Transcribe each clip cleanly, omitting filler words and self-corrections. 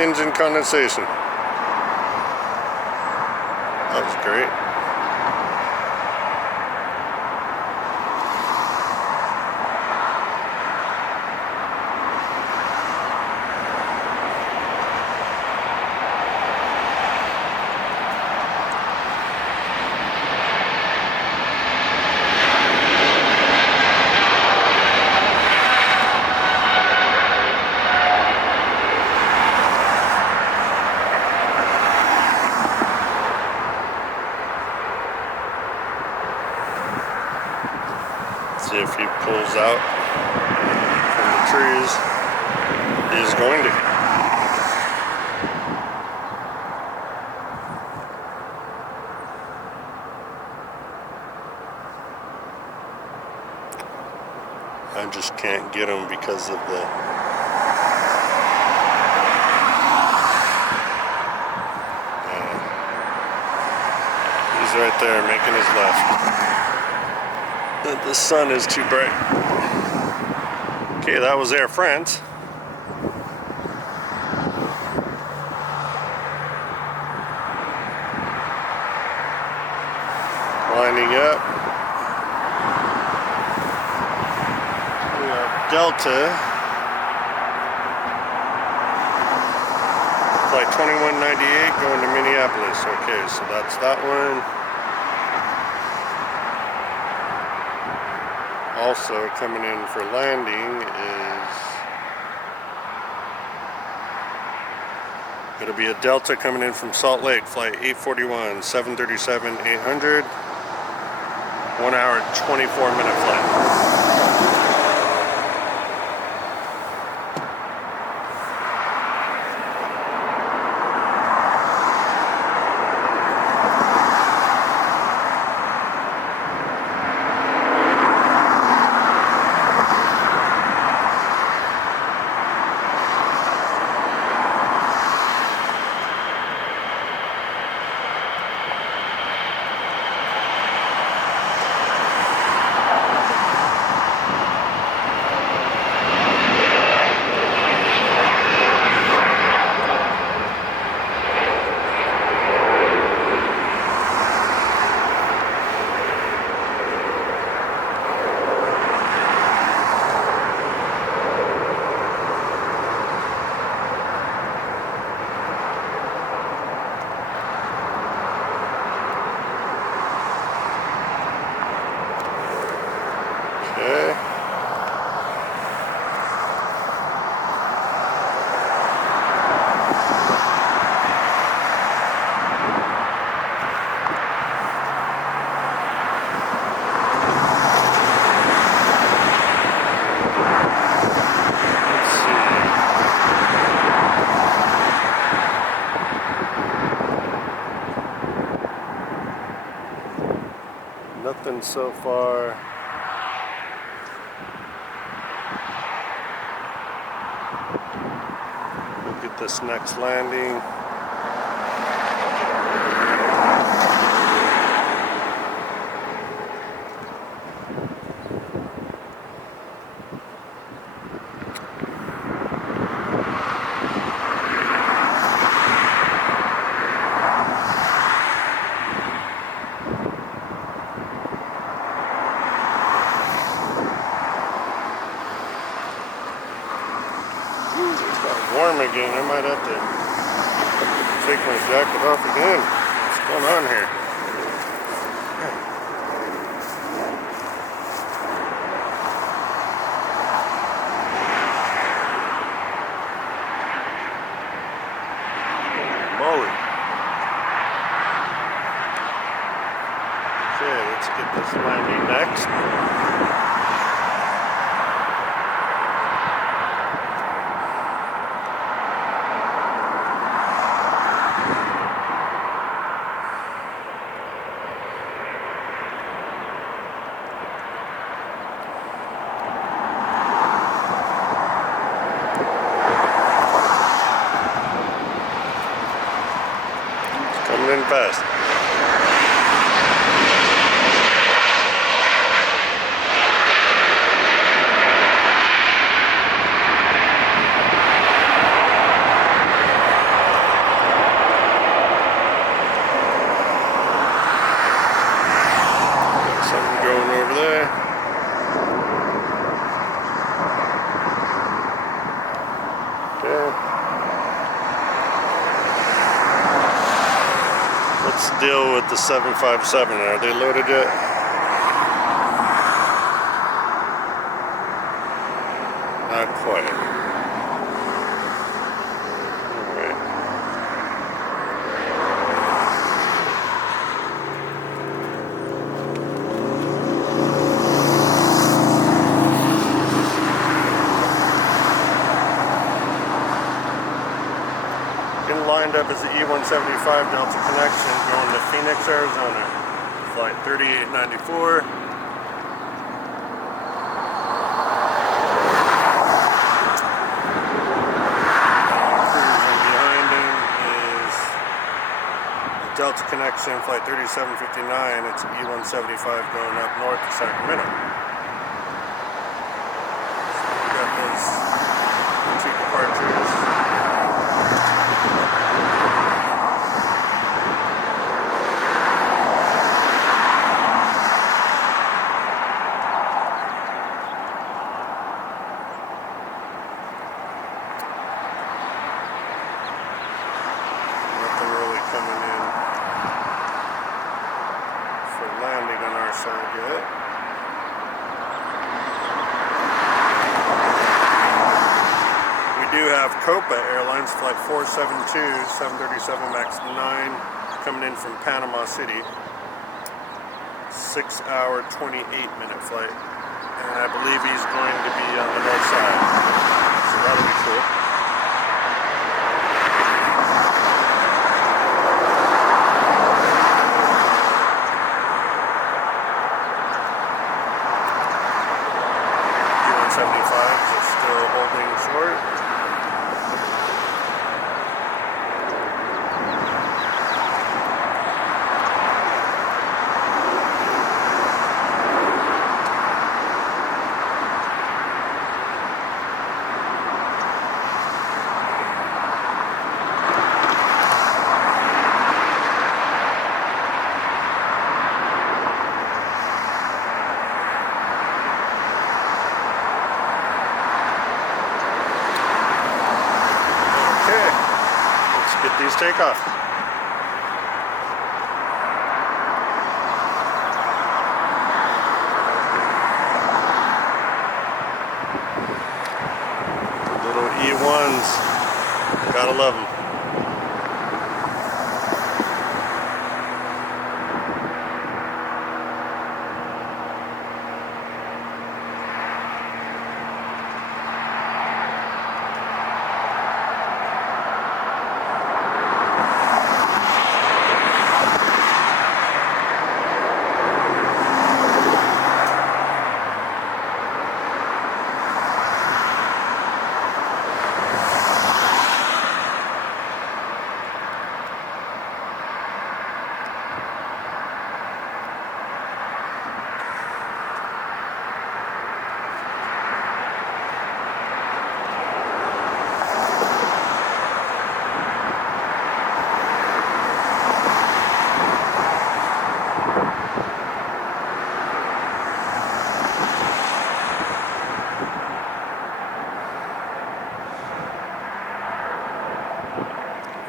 engine condensation. That was great. See if he pulls out from the trees. He's going to. I just can't get him because of the he's right there making his left. The sun is too bright. Okay, that was Air France. Lining up. We have Delta. Flight 2198 going to Minneapolis. Okay, so that's that one. Also coming in for landing is it'll be a Delta coming in from Salt Lake, flight 841, 737-800, 1 hour 24-minute flight. Okay. Nothing so far. Look at this next landing. Warm again. I might have to take my jacket off again. What's going on here? Moly. Okay, let's get this landing next. Coming in fast. What's the deal with the 757? Are they loaded yet? Not quite. Alright. Getting lined up as the E175 Delta connection going to Phoenix, Arizona. Flight 3894. Delta connection, flight 3759, it's E175 going up north to Sacramento. So we got those two departures. Nothing really coming in landing on our side yet. We do have Copa Airlines flight 472, 737 MAX 9 coming in from Panama City. 6 hour, 28-minute flight. And I believe he's going to be on the north side. So that'll be cool. Are still holding short. Get these takeoffs. Little E1s, gotta love them.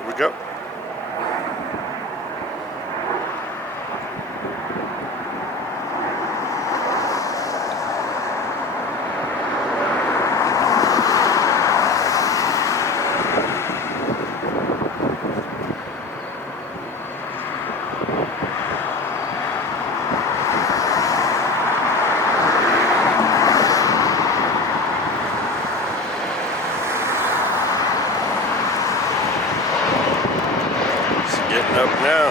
Here we go. Getting up now.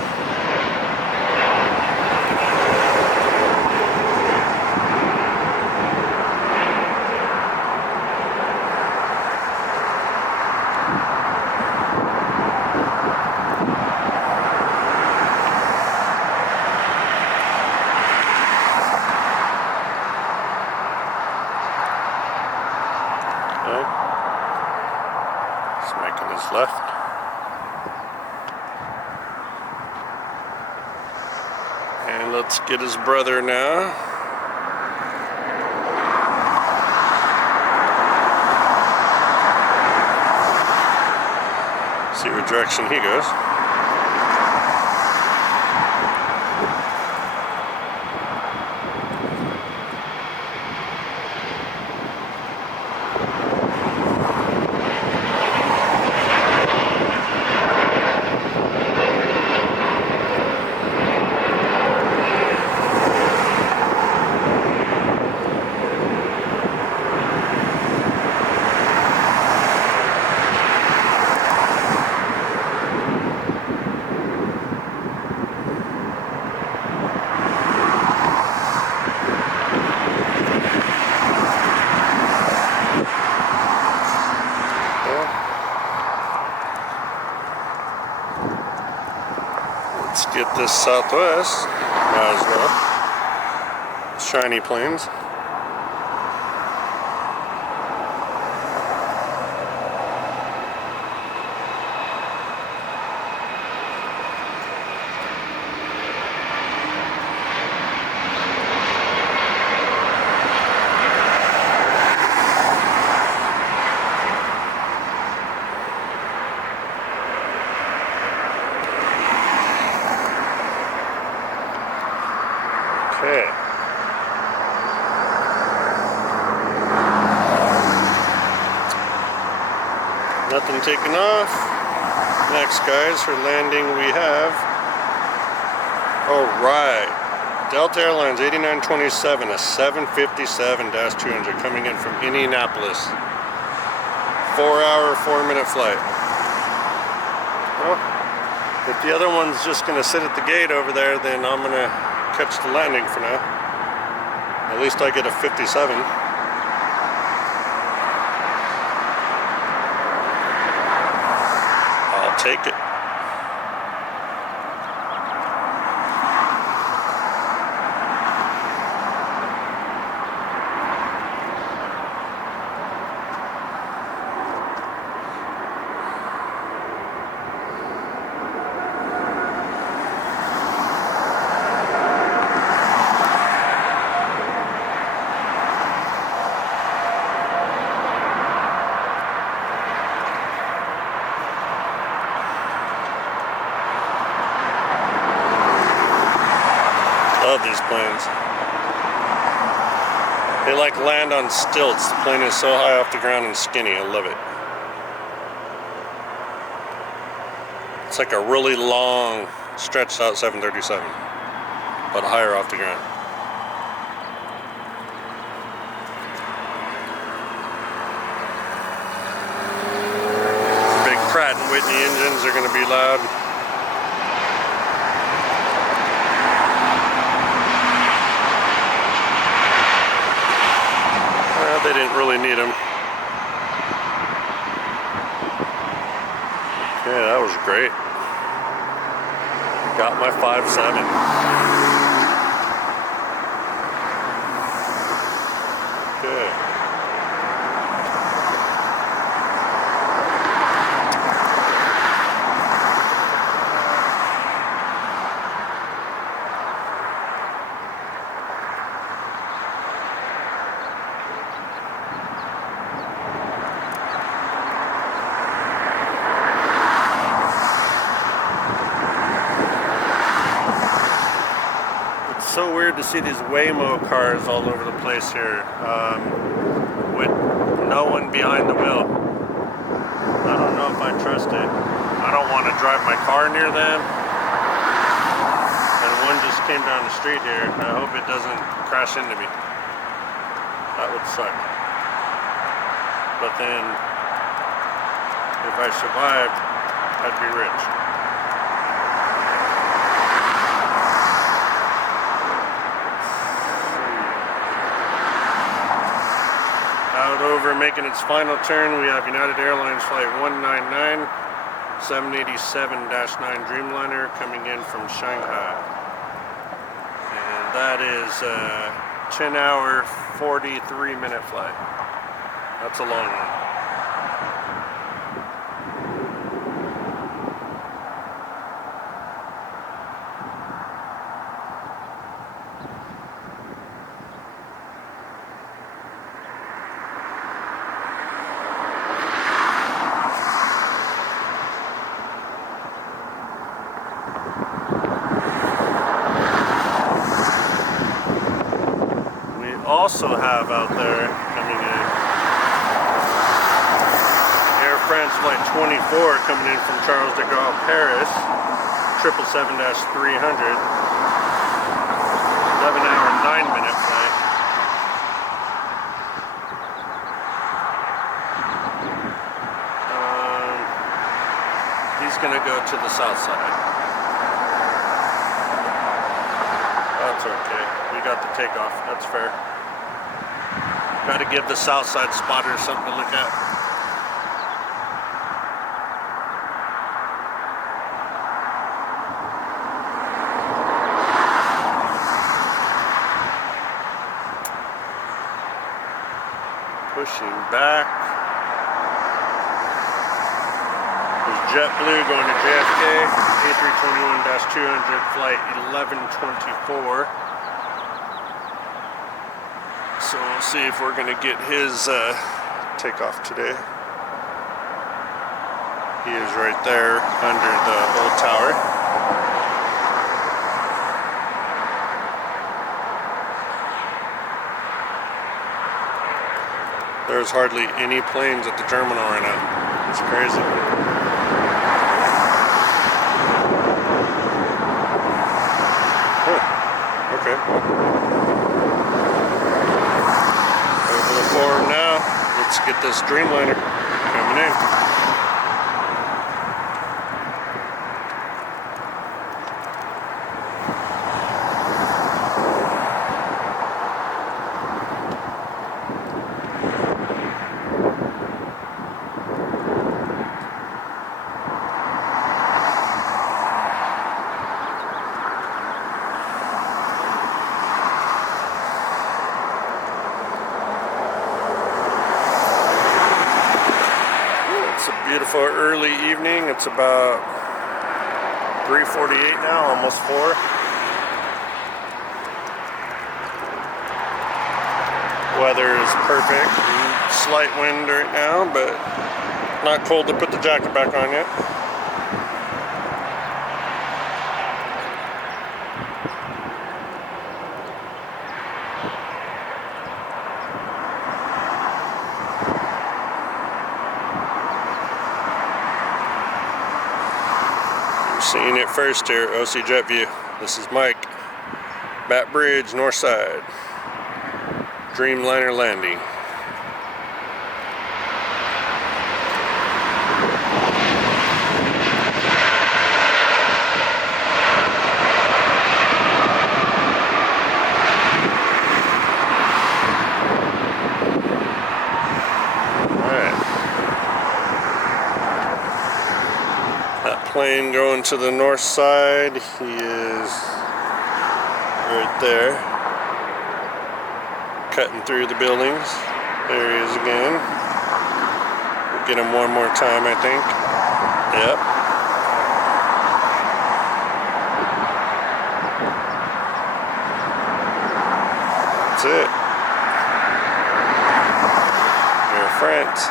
Okay. Just making his left. And let's get his brother now. See what direction he goes. this Southwest. Might as well. Shiny planes. Okay. Nothing taken off. Next, guys, for landing we have, alright, Delta Airlines 8927, a 757-200 coming in from Indianapolis. 4-hour, 4-minute flight. Well, if the other one's just going to sit at the gate over there, then I'm going to catch the landing for now. At least I get a 57. I'll take it. Love these planes. They like land on stilts. The plane is so high off the ground and skinny. I love it. It's like a really long, stretched out 737, but higher off the ground. Big Pratt & Whitney engines are going to be loud. They didn't really need them. Okay, that was great. Got my 5.7. Okay. So weird to see these Waymo cars all over the place here, with no one behind the wheel. I don't know if I trust it. I don't want to drive my car near them. And one just came down the street here. I hope it doesn't crash into me. That would suck. But then, if I survived, I'd be rich. Over making its final turn, we have United Airlines flight 199, 787-9 Dreamliner coming in from Shanghai. And that is a 10-hour, 43-minute flight. That's a long one. Also have out there coming in Air France flight 24 coming in from Charles de Gaulle, Paris, 777-300, 11-hour, 9-minute flight. He's gonna go to the south side. That's okay. We got the takeoff. That's fair. Got to give the south side spotter something to look at. back. There's JetBlue going to JFK, A321-200, flight 1124. So we'll see if we're going to get his takeoff today. He is right there under the old tower. There's hardly any planes at the terminal right now. It's crazy. Huh. Okay. Over the form now. Let's get this Dreamliner coming in. Beautiful early evening. It's about 3:48 now, almost 4. Weather is perfect. Slight wind right now, but not cold to put the jacket back on yet. Seeing it first here at OC Jet View. This is Mike. Bat Bridge, north side. Dreamliner landing. Plane going to the north side. He is right there, cutting through the buildings. There he is again. We'll get him one more time, I think. Yep. That's it. Air France.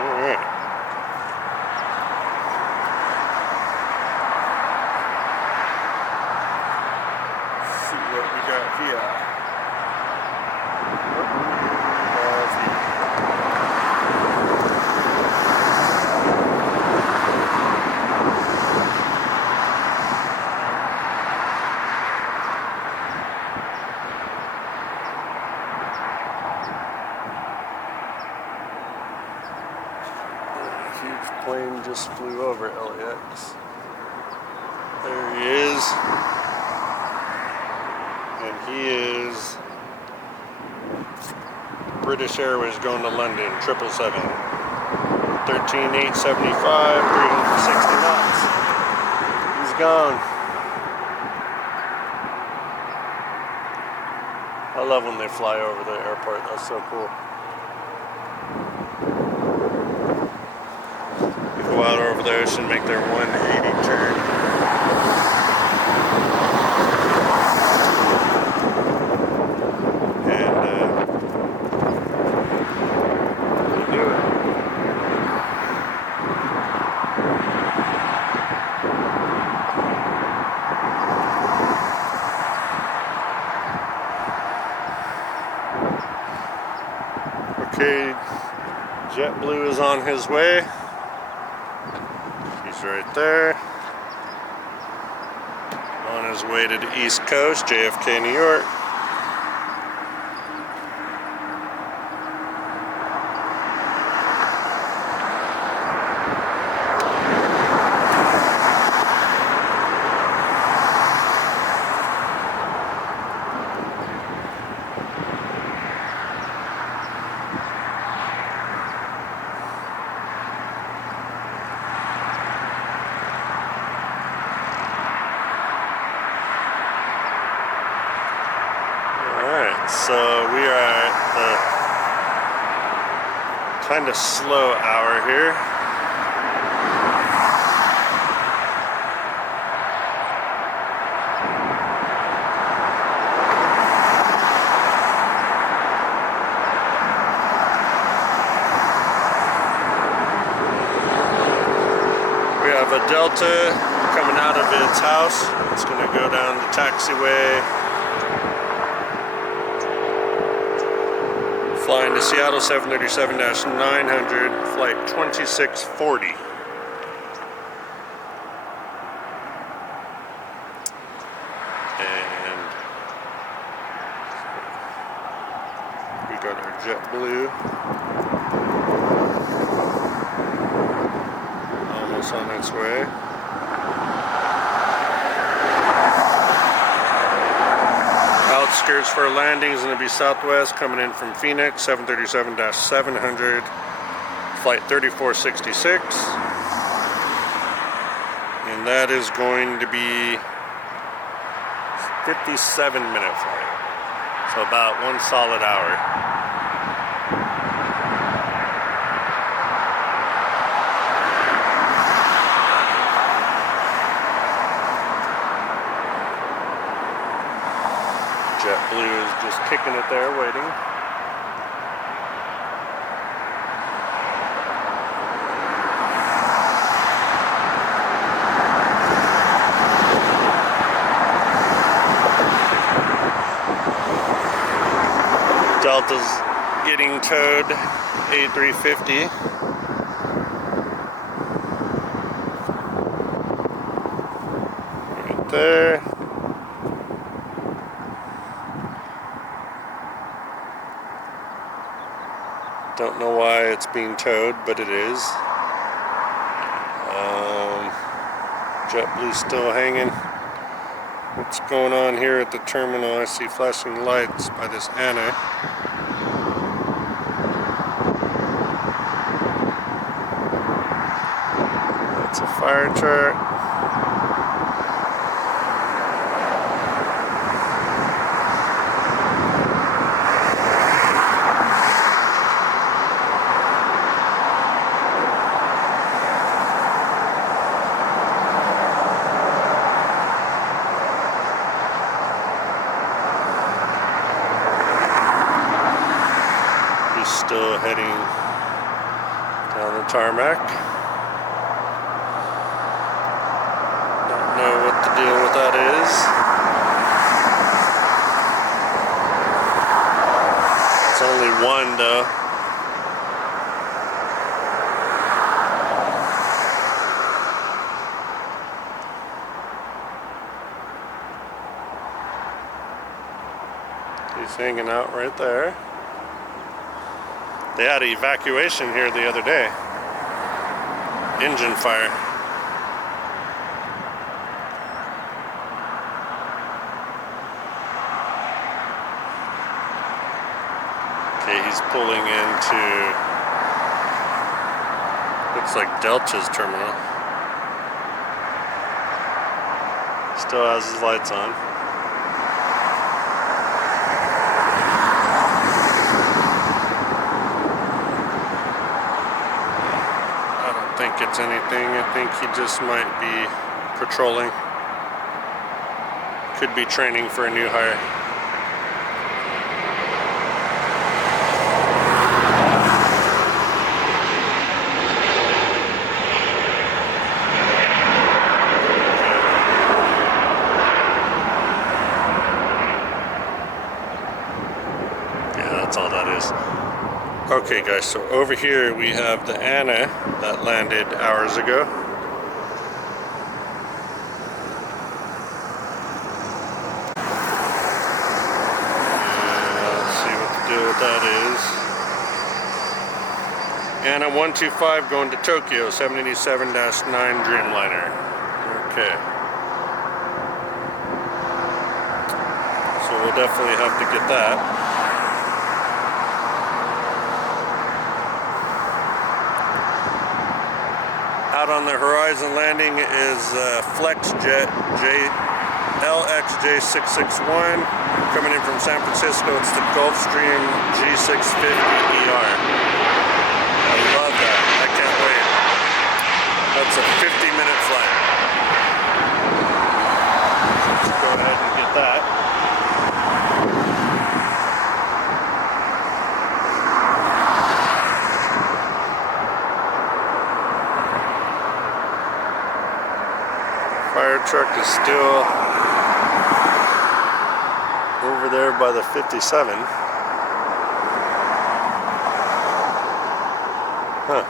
Alright. Huge plane just flew over LAX. There he is. And he is British Airways going to London, 777. 13,875, 360 knots. He's gone. I love when they fly over the airport. That's so cool. Go out over there, should make their 180 turn. And they do it. Okay, JetBlue is on his way. He's right there. On his way to the East Coast, JFK, New York. Kind of slow hour here. We have a Delta coming out of its house. It's going to go down the taxiway, flying to Seattle 737-900, flight 2640. And we got our JetBlue almost on its way. Outskirts for a landing is going to be Southwest coming in from Phoenix, 737-700, flight 3466. And that is going to be 57-minute flight. So about one solid hour. JetBlue is just kicking it there, waiting. Delta's getting towed, A350. Right there. Don't know why it's being towed, but it is. JetBlue's still hanging. What's going on here at the terminal? I see flashing lights by this ANA. That's a fire truck. Still heading down the tarmac. Don't know what the deal with that is. It's only one though. He's hanging out right there. They had an evacuation here the other day. Engine fire. Okay, he's pulling into, looks like Delta's terminal. Still has his lights on. It's anything. I think he just might be patrolling. Could be training for a new hire. Yeah, that's all that is. Okay guys, so over here we have the ANA that landed hours ago. Let's see what the deal with that is. ANA 125 going to Tokyo, 787-9 Dreamliner. Okay. So we'll definitely have to get that. Out on the horizon landing is FlexJet LAX J661 coming in from San Francisco. It's the Gulfstream G650ER. love that. I can't wait. That's a 50-minute flight. Let's go ahead and get that. Fire truck is still over there by the 57. Huh.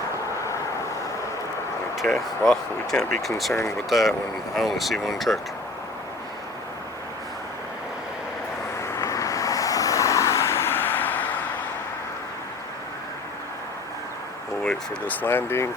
Okay, well, we can't be concerned with that when I only see one truck. We'll wait for this landing.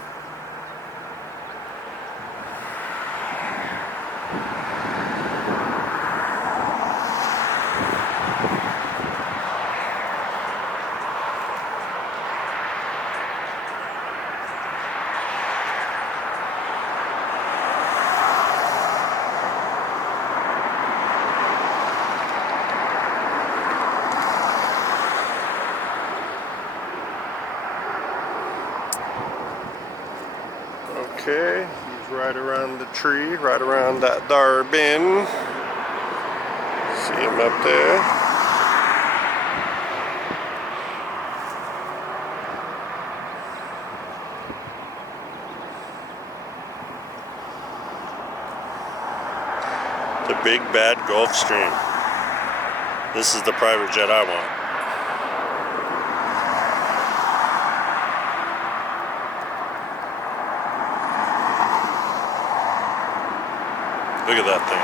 Okay, he's right around the tree, right around that dar bin. See him up there. The big bad Gulfstream. This is the private jet I want. Look at that thing.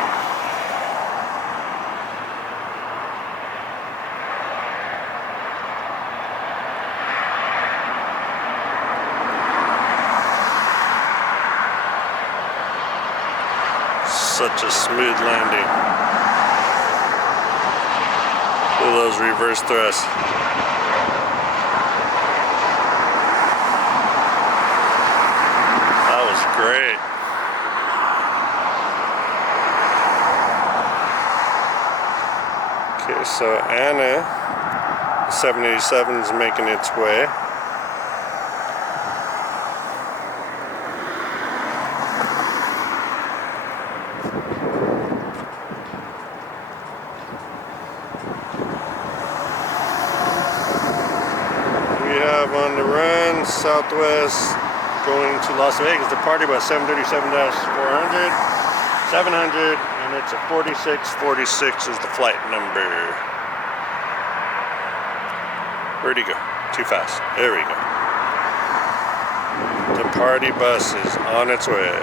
Such a smooth landing. Look at those reverse thrusts. That was great. Okay, so Anna, the 787 is making its way. We have on the run Southwest going to Las Vegas, departing by 737-400, 700. And it's a 4646 is the flight number. Where'd he go? Too fast. There we go. The party bus is on its way.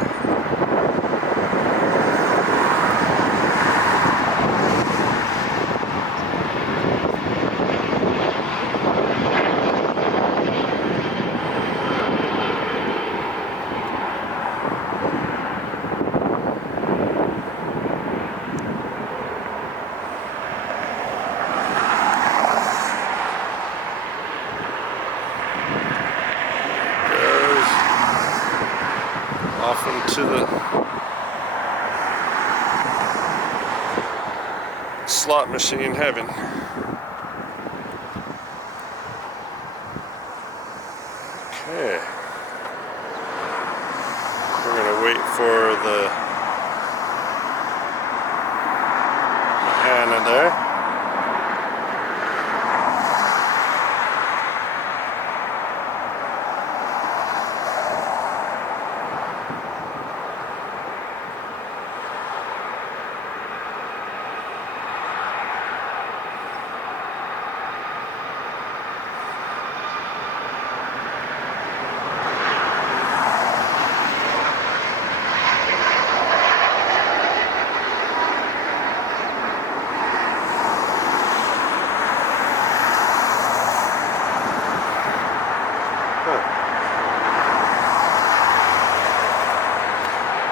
Off into the slot machine heaven. Okay. We're gonna wait for the Anna there.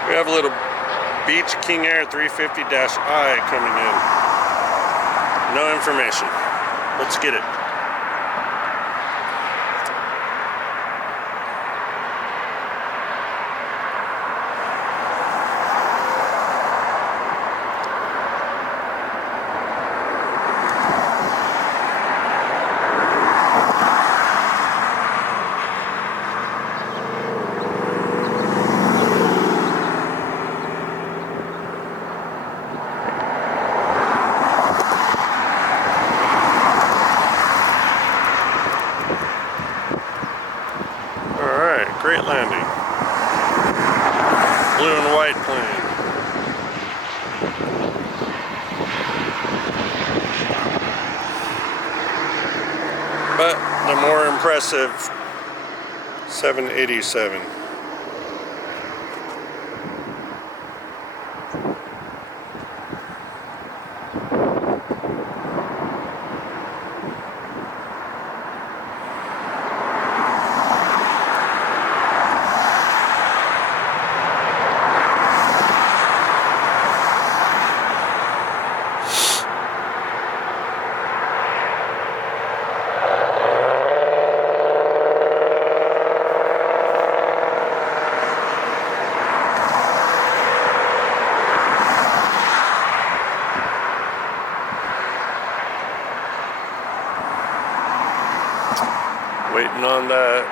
We have a little Beach King Air 350-I coming in. No information. Let's get it. quiet landing. Blue and white plane. But the more impressive 787. Waiting on that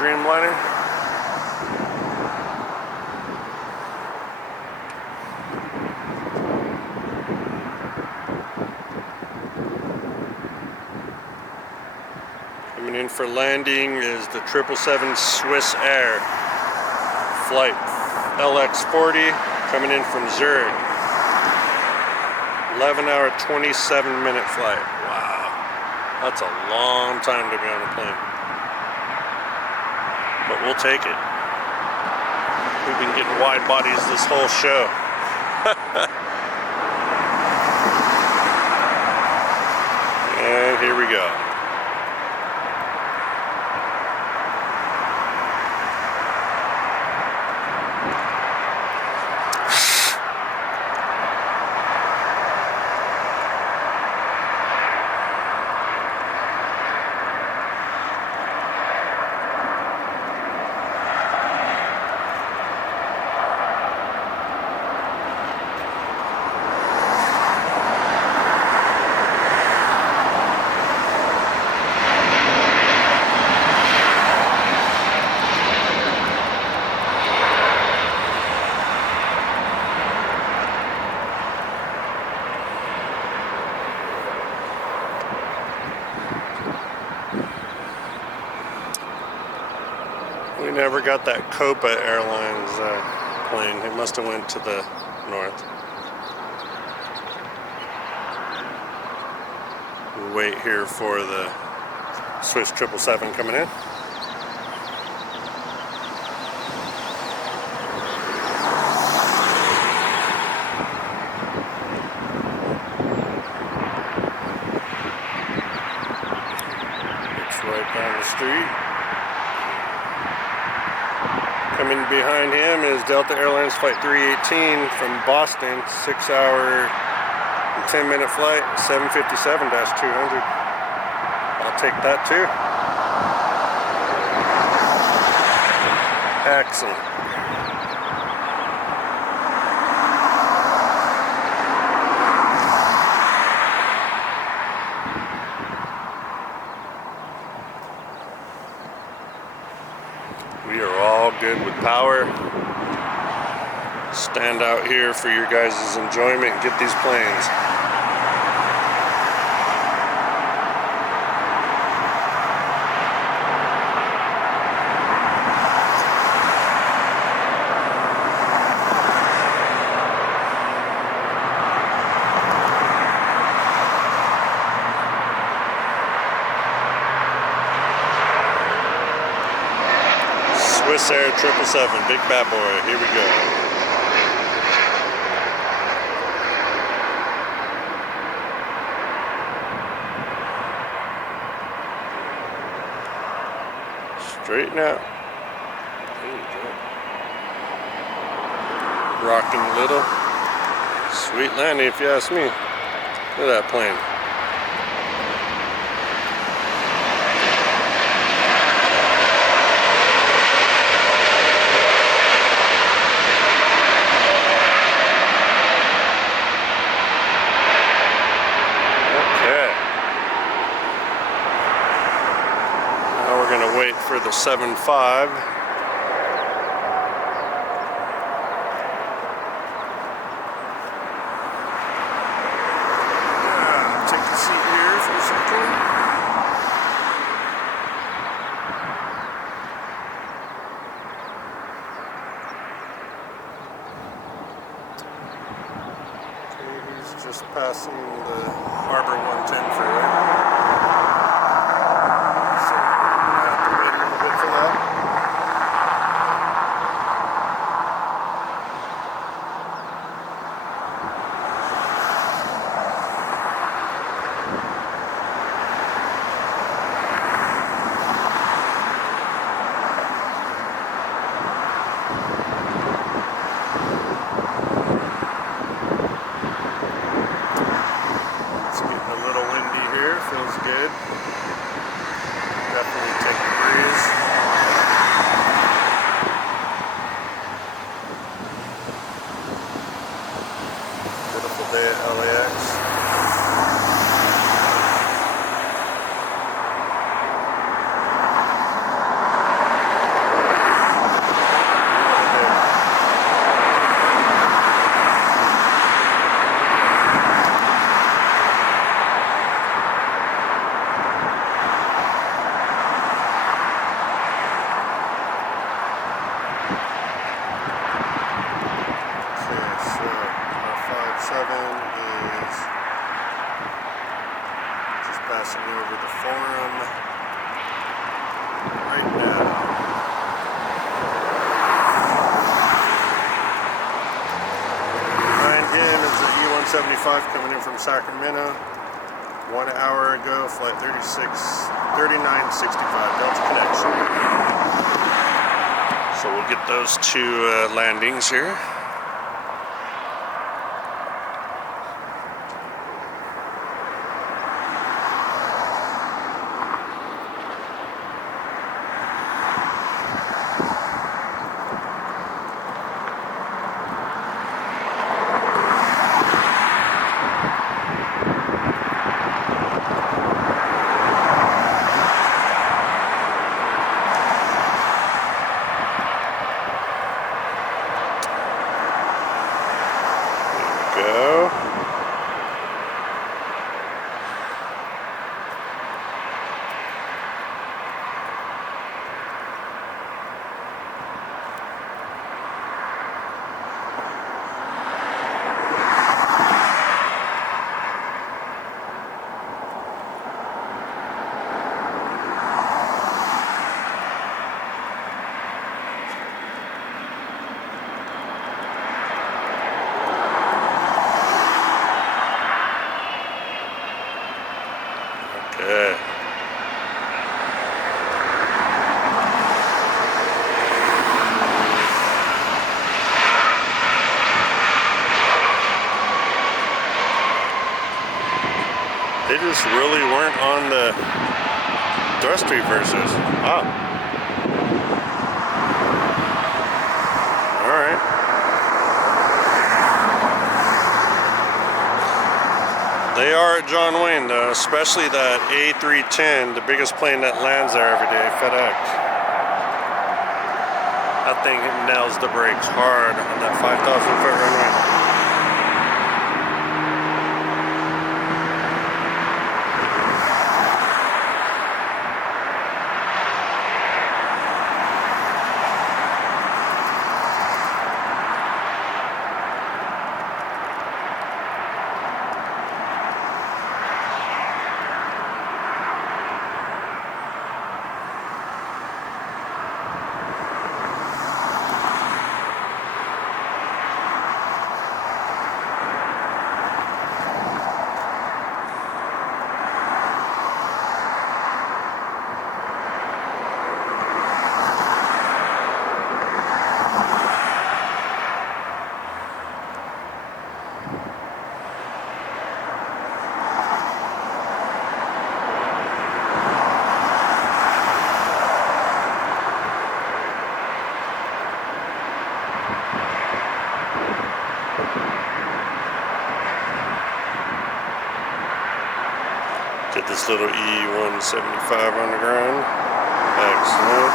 Dreamliner. Coming in for landing is the 777 Swiss Air flight LAX 40 coming in from Zurich. 11-hour, 27-minute flight. Wow, that's a long time to be on a plane. But we'll take it. We've been getting wide bodies this whole show. And here we go. We never got that Copa Airlines plane. It must have went to the north. We'll wait here for the Swiss 777 coming in. It's right down the street. Coming behind him is Delta Airlines Flight 318 from Boston, 6-hour and 10-minute flight, 757-200. I'll take that too. Excellent. We are all good with power. Stand out here for your guys' enjoyment and get these planes. Swiss Air 777, big bad boy, here we go. Straighten out. There you go. Rocking little. Sweet landing if you ask me. Look at that plane. Wait for the 7.5. Take a seat here for a second. just passing the Harbor 110 freeway. So I'm gonna have to wait a little bit for that. Feels good. Definitely take a breeze. Beautiful day at LAX. Is just passing over the Forum right now. Behind him is the E175 coming in from Sacramento. 1 hour ago, flight 3965, Delta Connection. So we'll get those two landings here. Go. Okay. They just really weren't on the thrust reversers. Wow. All right. They are at John Wayne though, especially that A310, the biggest plane that lands there every day, FedEx. That thing nails the brakes hard on that 5,000-foot runway. Get this little E175 on the ground. Excellent.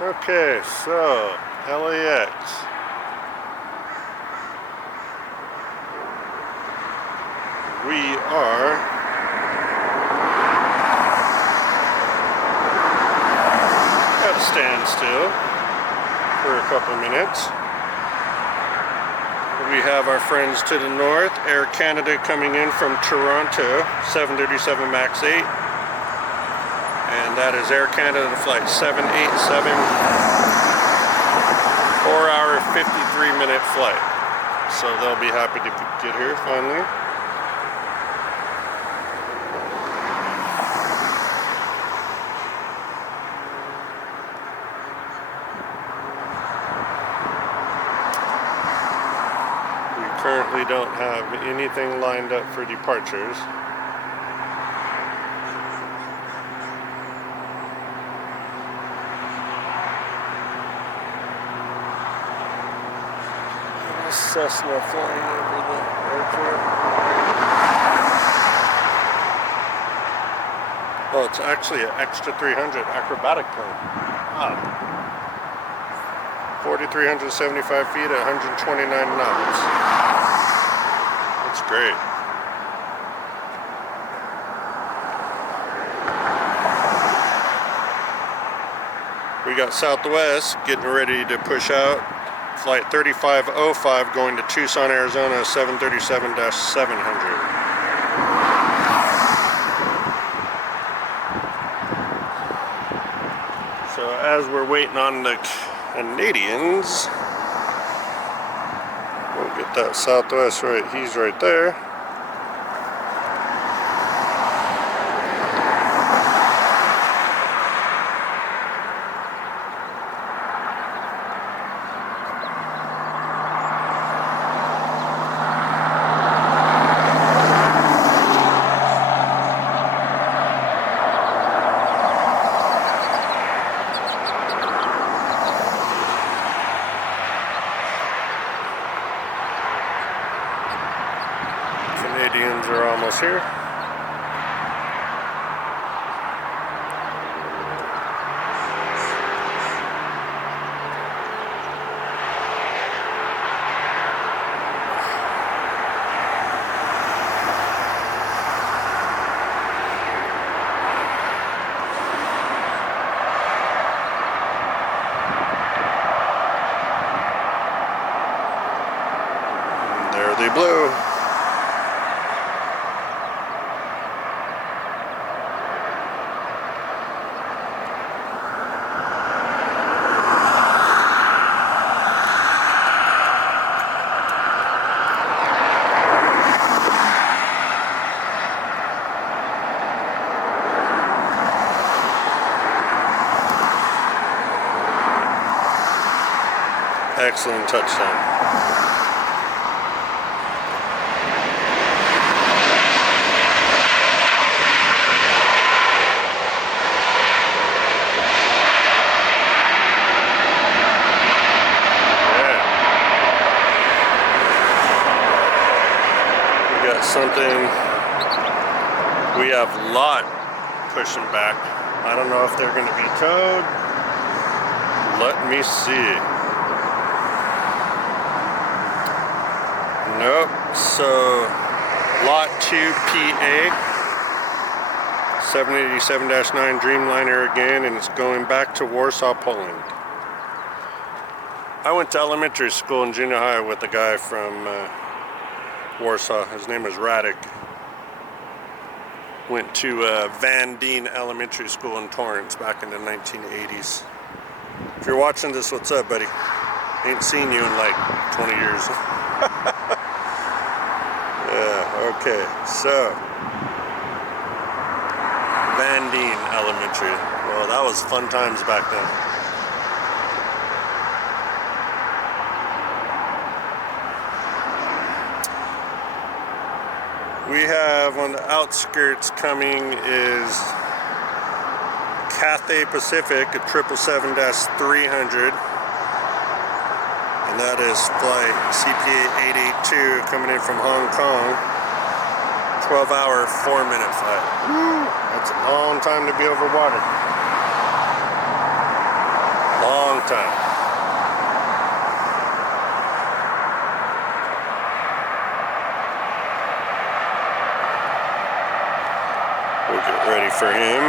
Okay, so LAX. We are at a standstill for a couple minutes. We have our friends to the north, Air Canada coming in from Toronto, 737 MAX 8. And that is Air Canada flight 787, 4-hour, 53-minute flight. So they'll be happy to get here finally. We currently don't have anything lined up for departures. Cessna flying over the airport. Oh, it's actually an extra 300 acrobatic plane. Wow. 4,375 feet at 129 knots. That's great. We got Southwest getting ready to push out. Flight 3505 going to Tucson, Arizona, 737-700. So as we're waiting on the Canadians, we'll get that Southwest right. He's right there. Canadians are almost here. And there they blew. Excellent touchdown. We got something. We have lot pushing back. I don't know if they're going to be towed. Let me see. Nope. So lot 2 PA 787-9 Dreamliner again, and it's going back to Warsaw, Poland. I went to elementary school and junior high with a guy from Warsaw. His name was Radek. Went to Van Deen Elementary School in Torrance back in the 1980s. If you're watching this, what's up, buddy? Ain't seen you in like 20 years. Yeah, okay, so Van Deen Elementary. Well, that was fun times back then. We have on the outskirts coming is Cathay Pacific, a 777-300. And that is flight CPA 882 coming in from Hong Kong. 12-hour, 4-minute flight. Woo! That's a long time to be over water. Long time. We'll get ready for him.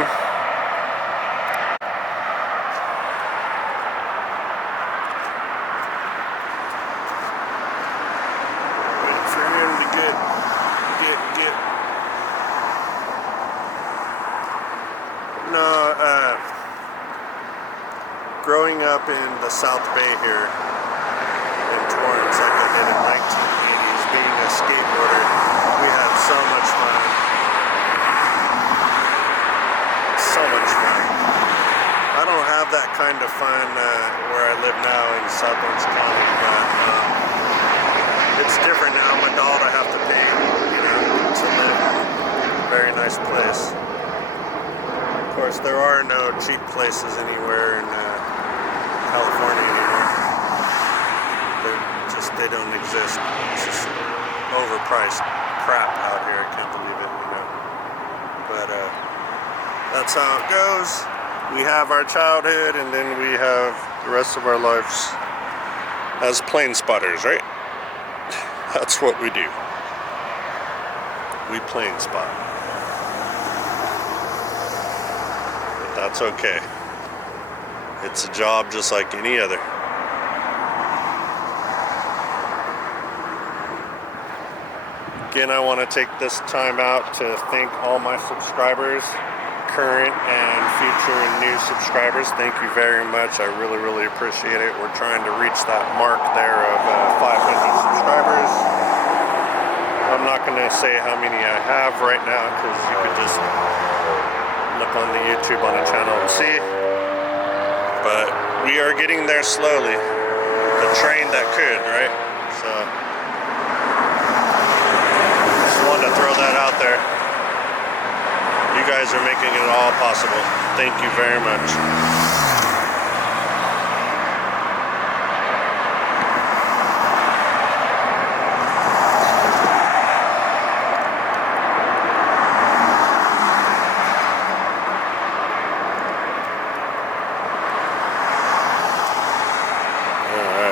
Waiting for him to get. No, growing up in the South Bay here in Torrance, like I did in the 1980s, being a skateboarder, we had so much fun. So much fun. I don't have that kind of fun where I live now in South Orange County, but it's different now. I'm an adult, I have to pay, to live in a very nice place. Of course, there are no cheap places anywhere in California anymore. They don't exist. It's just overpriced crap out here. I can't believe it, But that's how it goes. We have our childhood, and then we have the rest of our lives as plane spotters, right? That's what we do. We plane spot. That's okay. It's a job just like any other. Again, I want to take this time out to thank all my subscribers, current and future and new subscribers. Thank you very much. I really, really appreciate it. We're trying to reach that mark there of 500 subscribers. I'm not going to say how many I have right now because you could just look on the YouTube on the channel and see. But we are getting there slowly. The train that could, right? So just wanted to throw that out there. You guys are making it all possible. Thank you very much.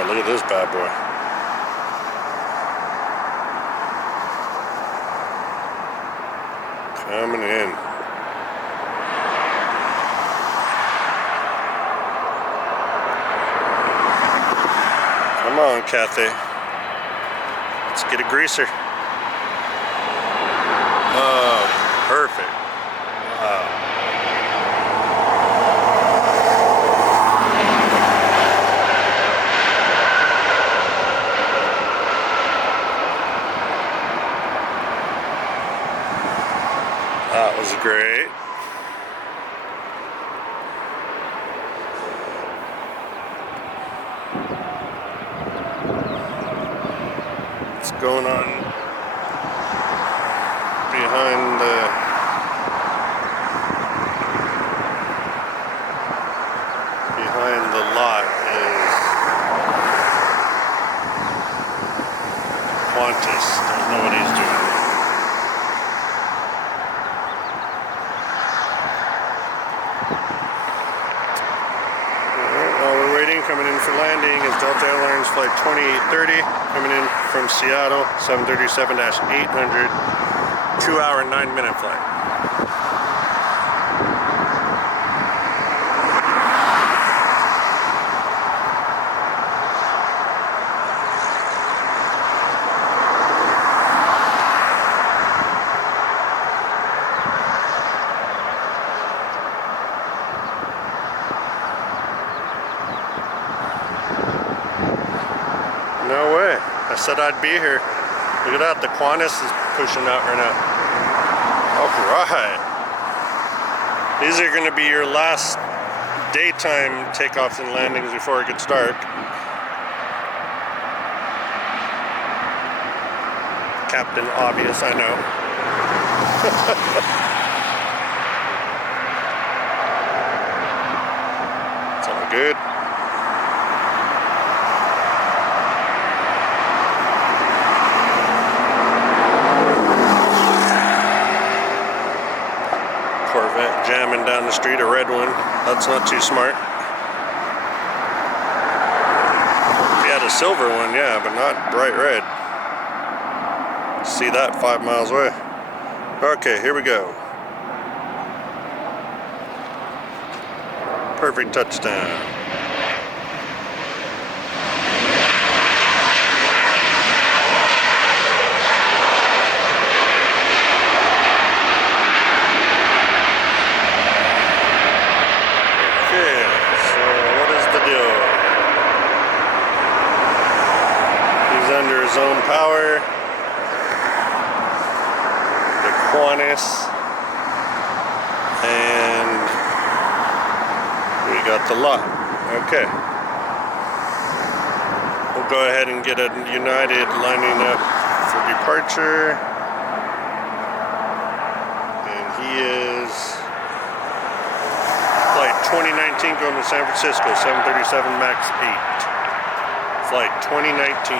Look at this bad boy. Coming in. Come on, Kathy. Let's get a greaser. Oh, perfect. Wow. That was great. What's going on behind the lot is Qantas. Don't know what he's doing. Coming in for landing is Delta Airlines flight 2830, coming in from Seattle, 737-800, 2-hour, 9-minute flight. No way. I said I'd be here. Look at that. The Qantas is pushing out right now. Alright. These are going to be your last daytime takeoffs and landings before it gets dark. Captain Obvious, I know. It's all good. Corvette jamming down the street, a red one. That's not too smart. silver one, yeah, but not bright red. See that 5 miles away. Okay, here we go. Perfect touchdown. Okay, so what is the deal? He's under his own power. The Qantas. And we got the lot. Okay. We'll go ahead and get a United lining up for departure. And he is flight 2019 going to San Francisco, 737 MAX 8. Flight 2019.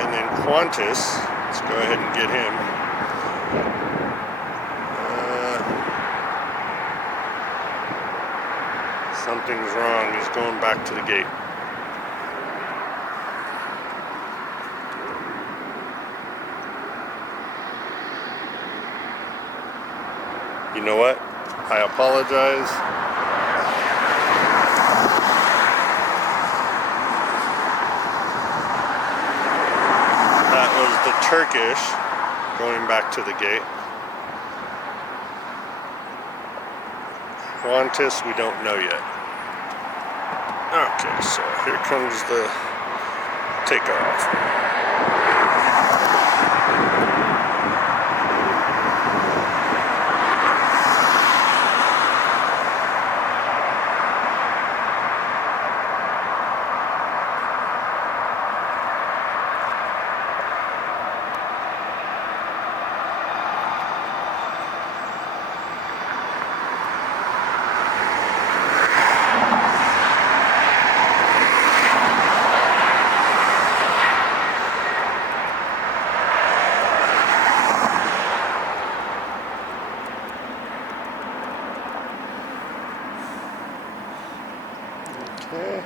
And then Qantas, let's go ahead and get him. Something's wrong, he's going back to the gate. You know what? I apologize. That was the Turkish going back to the gate. Qantas, we don't know yet. Okay, so here comes the takeoff. Okay.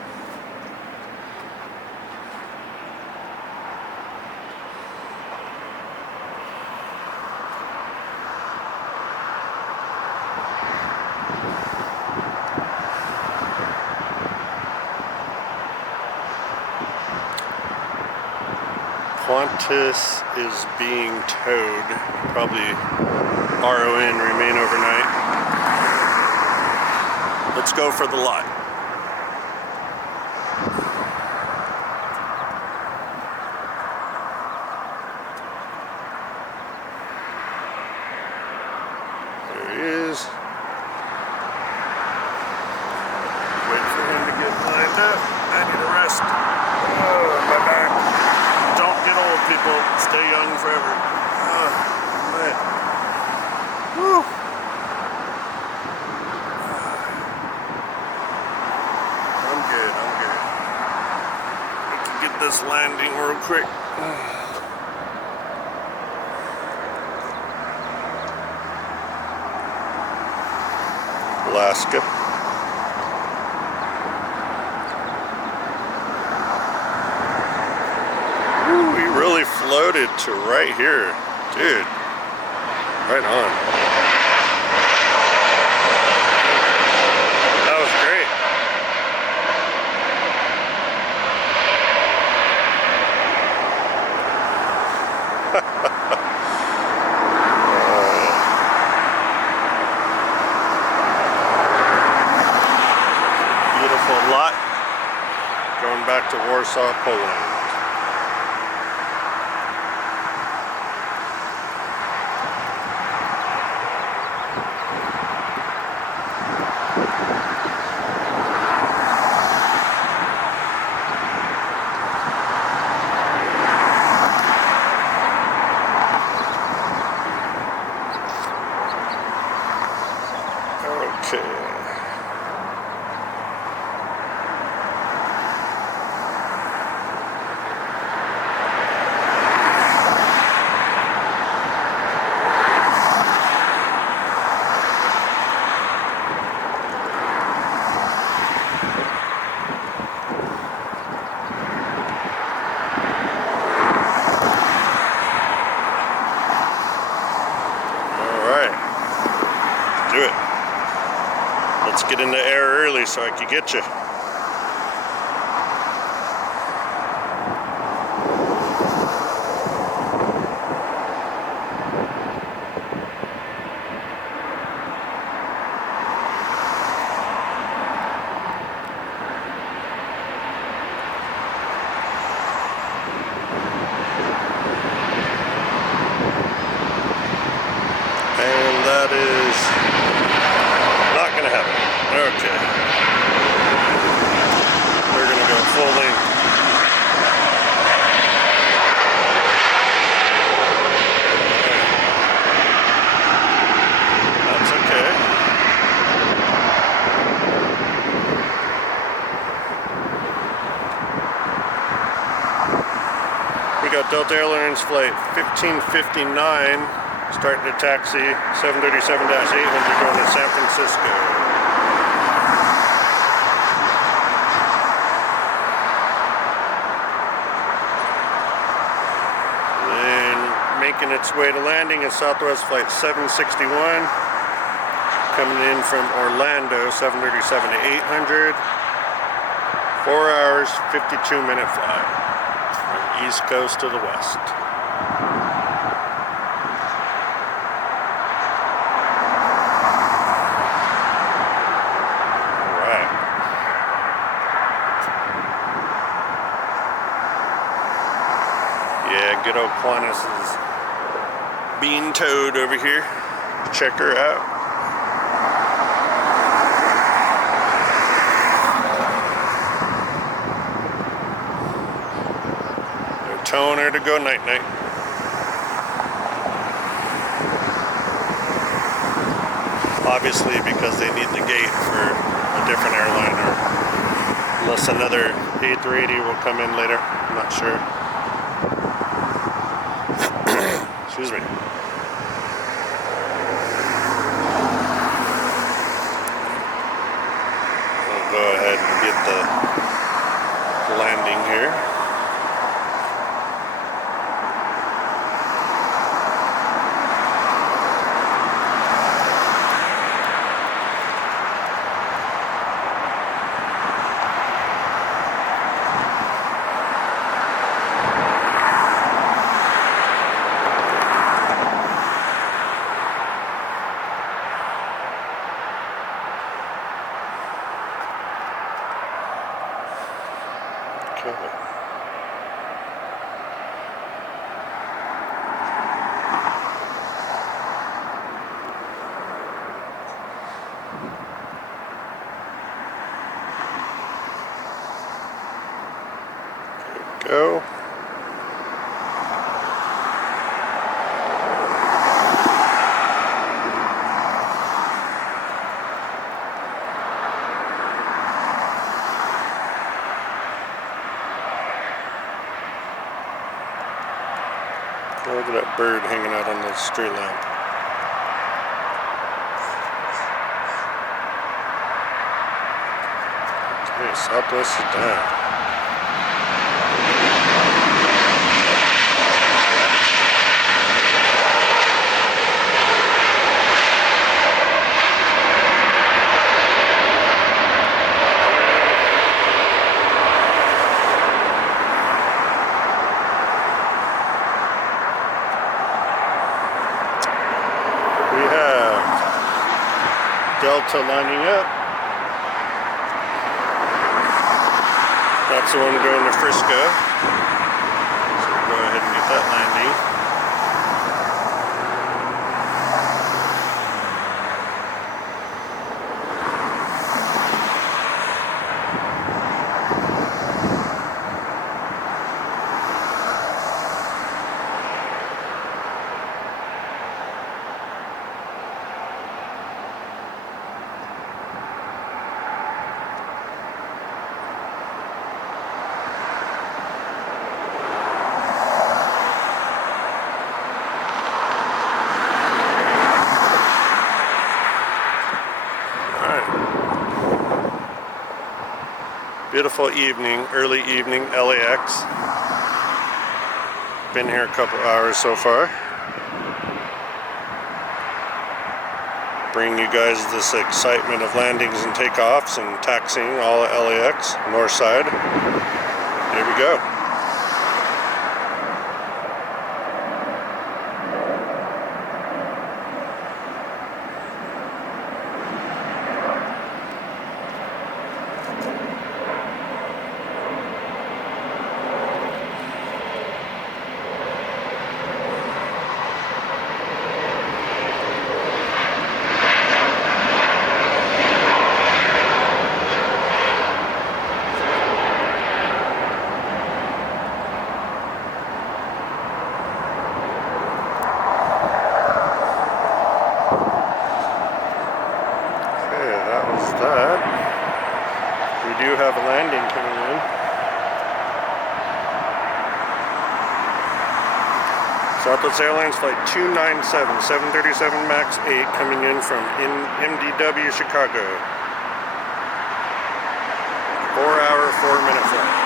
Qantas is being towed, probably RON, remain overnight. Let's go for the lot. There he is. Wait for him to get lined up. I need a rest. Oh, my back. Don't get old, people. Stay young forever. Oh, man. Woo. I'm good. We can get this landing real quick. Alaska. We really floated to right here, dude. Right on. That was great. Beautiful lot. Going back to Warsaw, Poland. Okay. early so I could get you. And that is not going to happen. Okay. We're going to go full length. That's okay. We got Delta Airlines flight 1559. Starting to taxi 737-800 going to San Francisco. Then making its way to landing is Southwest flight 761. Coming in from Orlando, 737-800. 4 hours, 52-minute flight from East Coast to the West. Yeah, good old Qantas is being towed over here. Check her out. They're towing her to go night-night. Obviously because they need the gate for a different airline, or unless another A380 will come in later. I'm not sure. Excuse me. We'll go ahead and get the landing here. Go. Look at that bird hanging out on the street lamp. Okay, Southwest is down. Delta lining up. That's the one going to Frisco. So we'll go ahead and get that landing. Beautiful evening, early evening, LAX. Been here a couple hours so far. bring you guys this excitement of landings and takeoffs and taxiing all at LAX, north side. Here we go. That. We do have a landing coming in. Southwest Airlines flight 297, 737 MAX 8 coming in from MDW Chicago. 4-hour, 4-minute flight.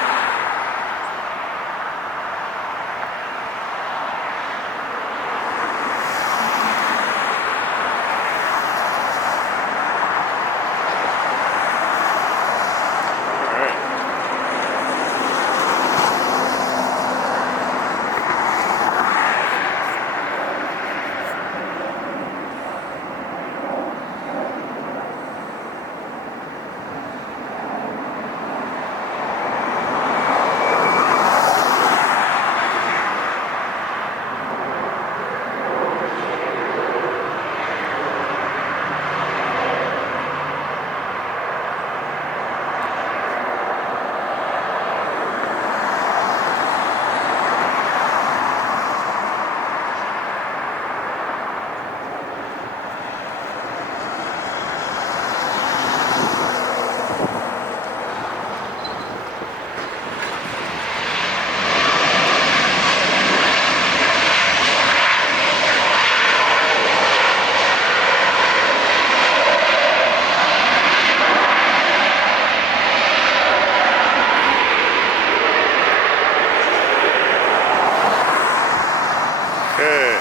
Okay.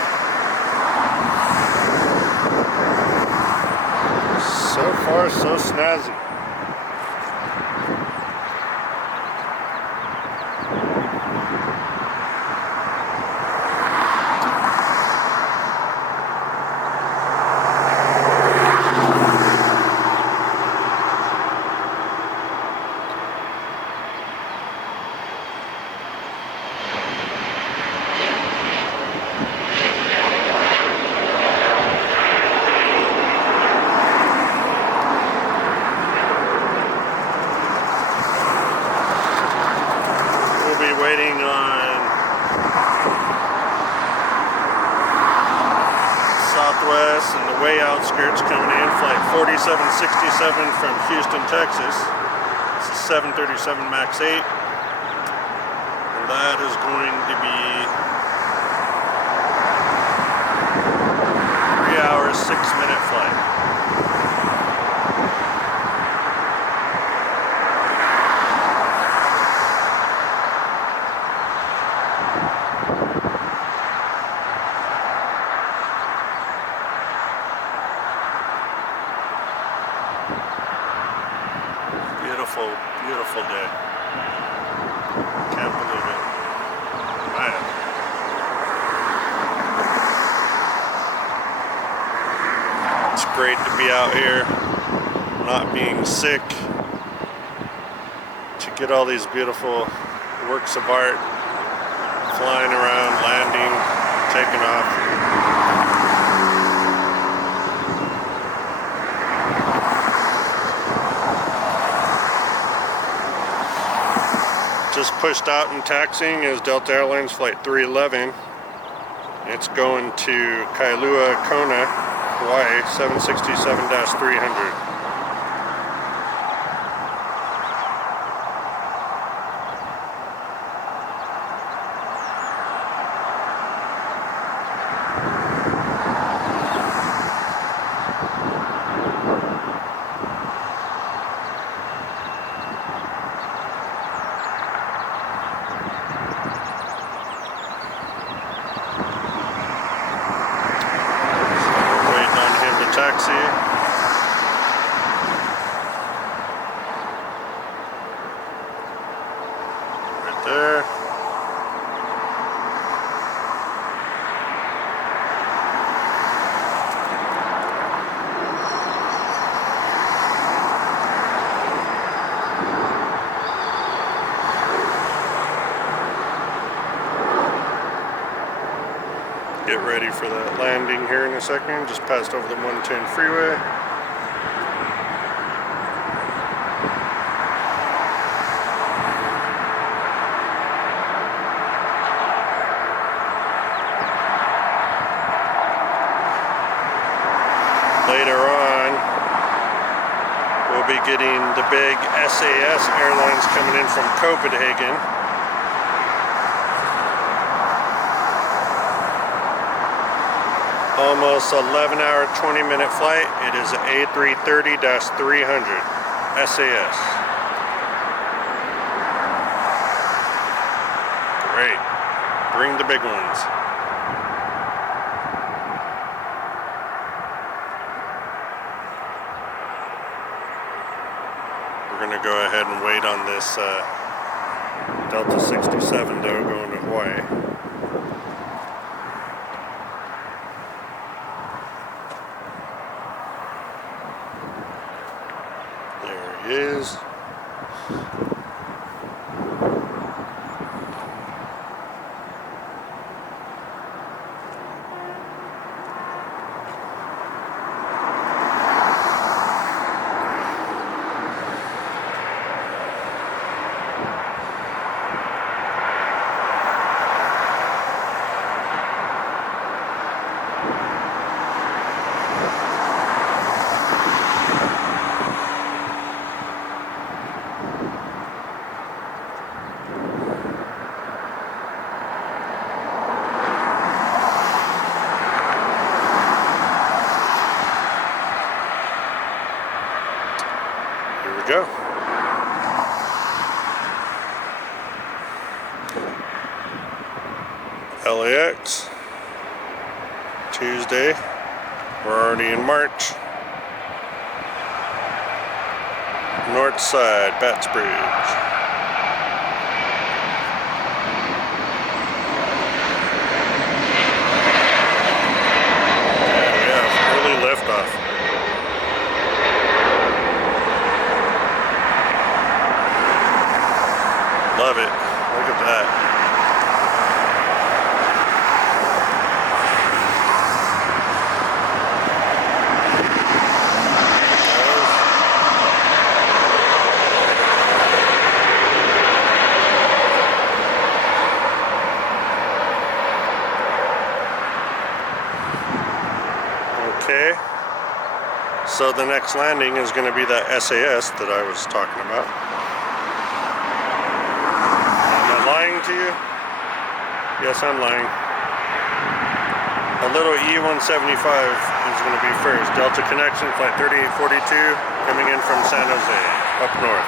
So far, so snazzy. Waiting on Southwest and the way outskirts coming in, flight 4767 from Houston, Texas. This is 737 MAX 8, and that is going to be 3-hour, 6-minute flight. Beautiful, beautiful day. Can't believe it. Man. It's great to be out here, not being sick, to get all these beautiful works of art flying around, landing, taking off. Just pushed out and taxiing is Delta Airlines flight 311. It's going to Kailua Kona, Hawaii, 767-300. taxi. Right there. Get ready for that landing here in a second. Just passed over the 110 freeway. Later on, we'll be getting the big SAS airlines coming in from Copenhagen. Almost 11-hour, 20-minute flight. It is an A330-300 SAS. Great. Bring the big ones. We're going to go ahead and wait on this Delta 67 though, going to Hawaii. There he is. Go. LAX, Tuesday. We're already in March. North side, Bats Bridge. Yeah, early liftoff. Love it. Look at that. Okay. So the next landing is going to be that SAS that I was talking about. Lying to you? Yes, I'm lying. A little E-175 is going to be first. Delta Connection, flight 3842, coming in from San Jose, up north.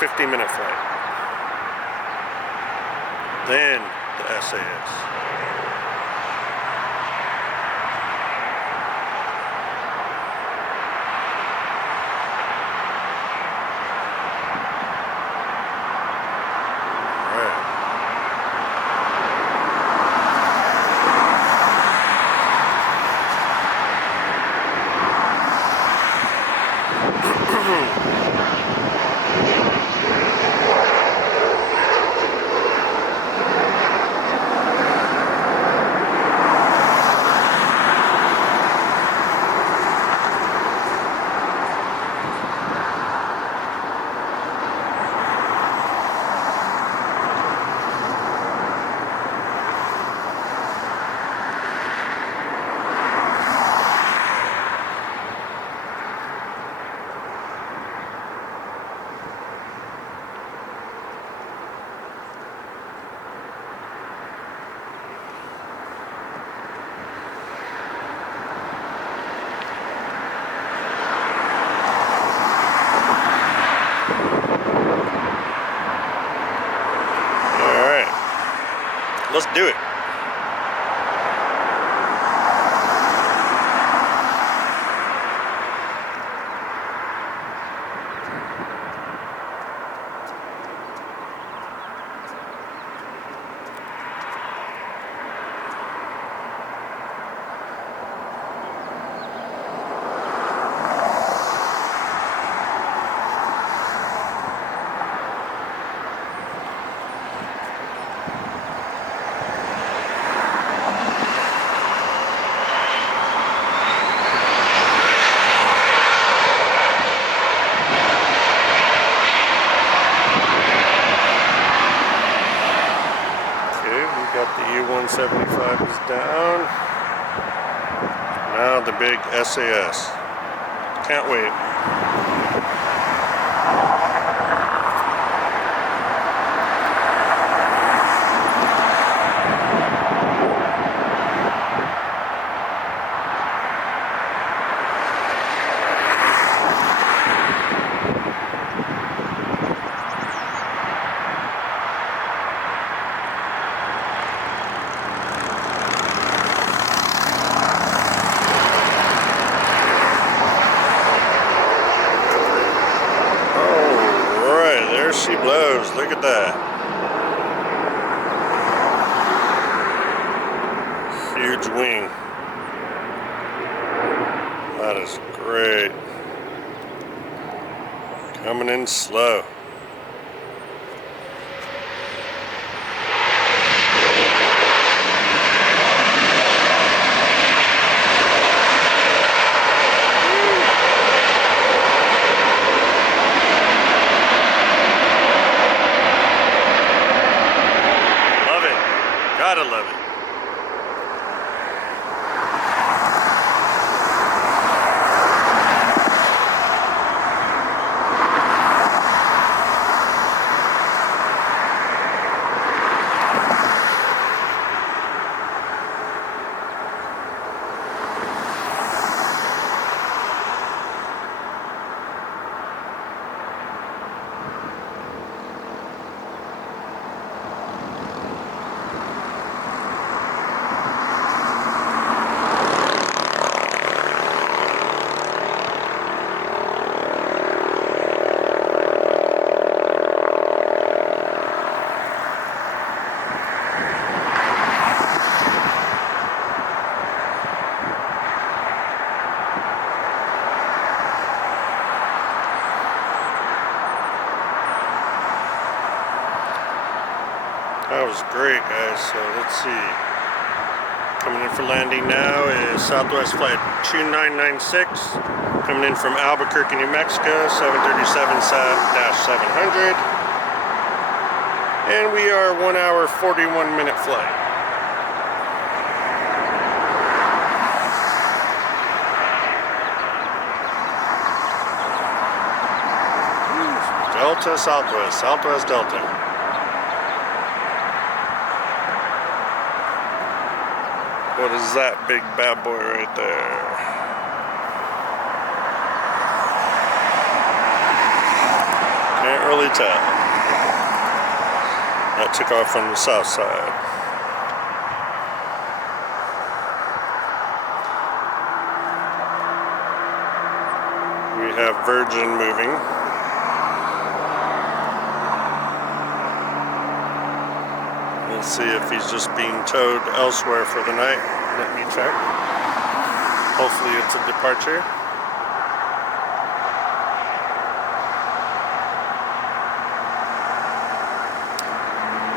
50-minute flight. Then the SAS. Let's do it. 175 is down. Now the big SAS. Can't wait. She blows. Look at that. Huge wing. That is great. Coming in slow. Gotta love it. That was great, guys. So let's see. Coming in for landing now is Southwest Flight 2996. Coming in from Albuquerque, New Mexico, 737-700. And we are 1 hour, 41 minute flight. Delta, Southwest, Southwest Delta. What is that big bad boy right there? Can't really tell. That took off from the south side. We have Virgin moving. We'll see if he's just being towed elsewhere for the night. Let me check. Hopefully it's a departure.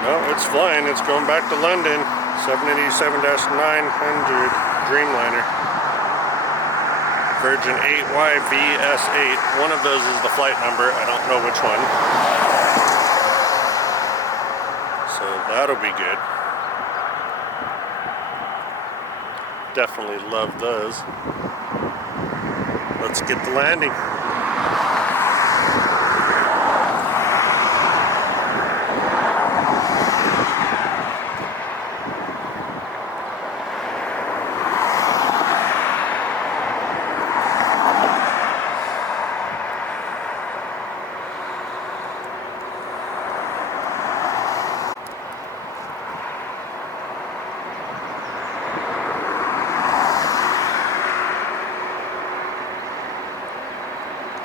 No, it's flying. It's going back to London. 787-900 Dreamliner. Virgin 8YVS8. One of those is the flight number. I don't know which one. So that'll be good. Definitely love those. Let's get the landing.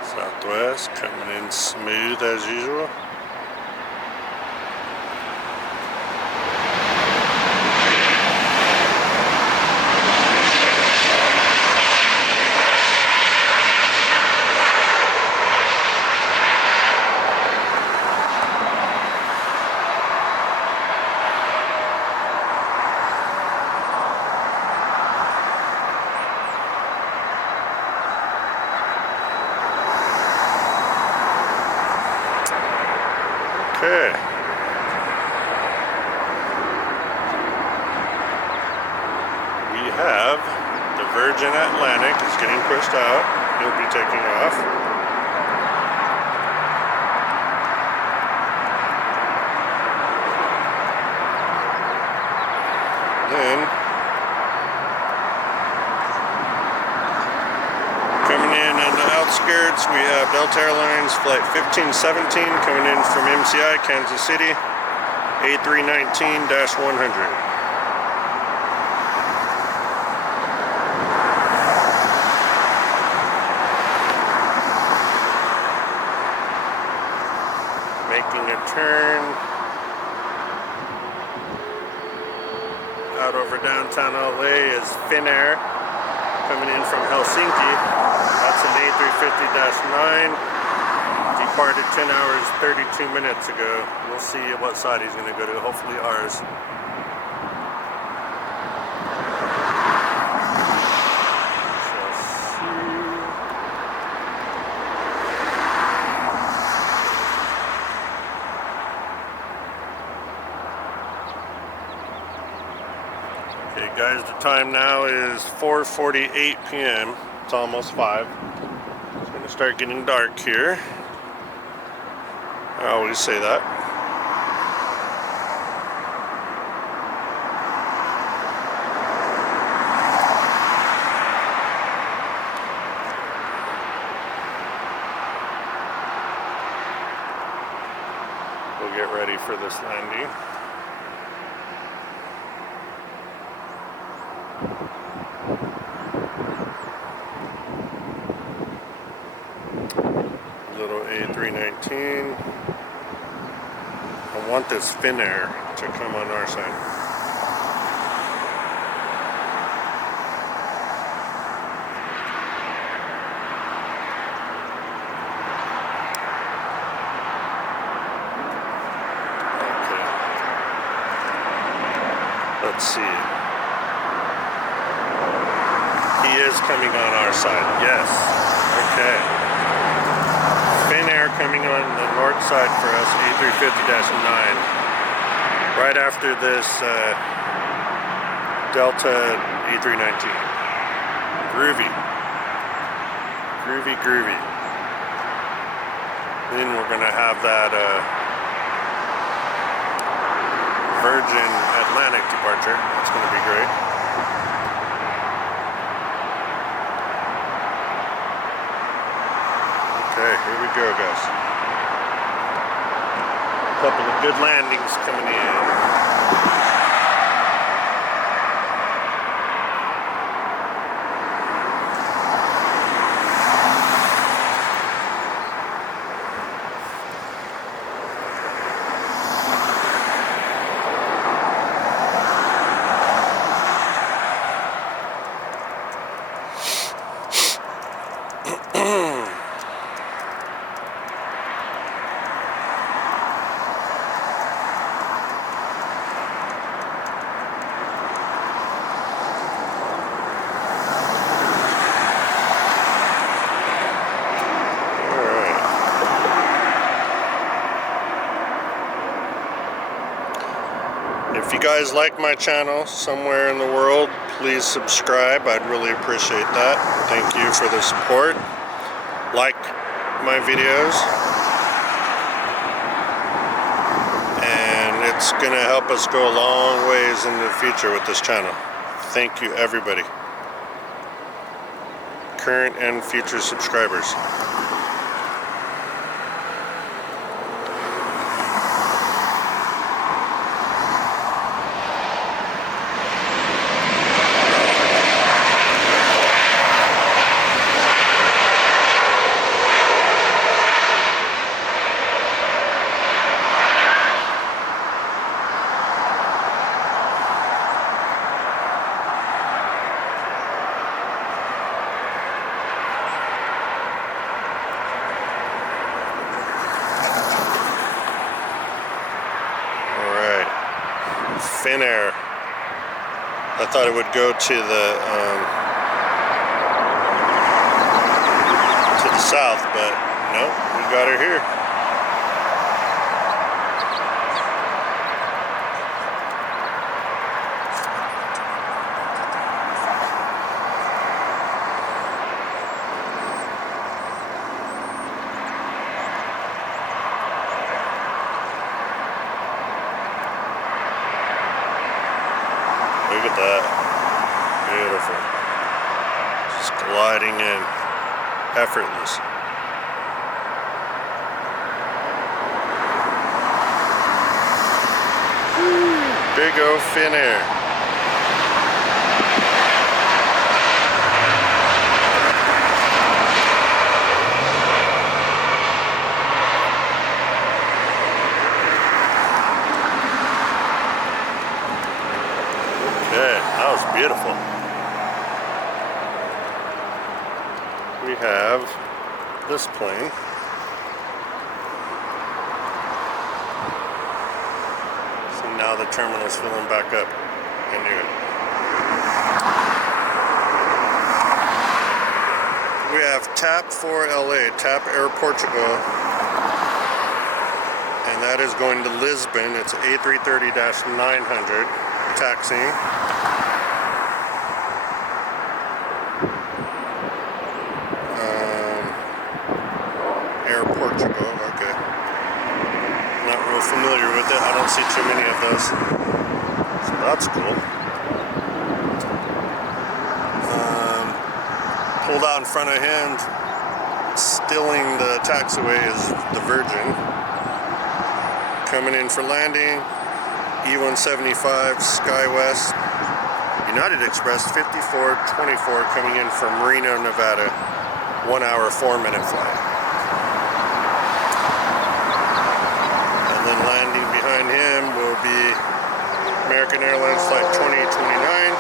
Southwest coming in smooth as usual. Virgin Atlantic is getting pushed out. He'll be taking off. Then coming in on the outskirts, we have Delta Airlines Flight 1517 coming in from MCI, Kansas City, A319-100. Making a turn out over downtown LA is Finnair coming in from Helsinki. That's an A350-9. Departed 10 hours 32 minutes ago. We'll see what side he's going to go to. Hopefully ours. Okay guys, the time now is 4:48 p.m. It's almost 5. It's going to start getting dark here. I always say that. We'll get ready for this landing. Little A319. I want this Finnair to come on our side. Okay. Let's see. He is coming on our side. Yes. Okay. Finnair coming on the north side for us, A350-9. Right after this Delta A319. Groovy. Groovy, groovy. Then we're going to have that Virgin Atlantic departure. That's going to be great. Okay, here we go, guys. A couple of good landings coming in. If you guys like my channel somewhere in the world, please subscribe. I'd really appreciate that. Thank you for the support. Like my videos. And it's going to help us go a long ways in the future with this channel. Thank you, everybody. Current and future subscribers. Finnair. I thought it would go to the south, but no, we got her here. Look at that. Beautiful. Just gliding in. Effortless. Big O Finnair. Okay, that was beautiful. We have this plane. So now the terminal's filling back up. I knew it. We have TAP for LA, TAP Air Portugal. And that is going to Lisbon. It's A330-900 taxiing. Air Portugal, okay. Not real familiar with it. I don't see too many of those. So that's cool. Pulled out in front of him, stealing the taxiway is the Virgin. Coming in for landing, E175 SkyWest. United Express 5424 coming in from Reno, Nevada. 1 hour, 4-minute flight. And then landing behind him will be American Airlines Flight 2029,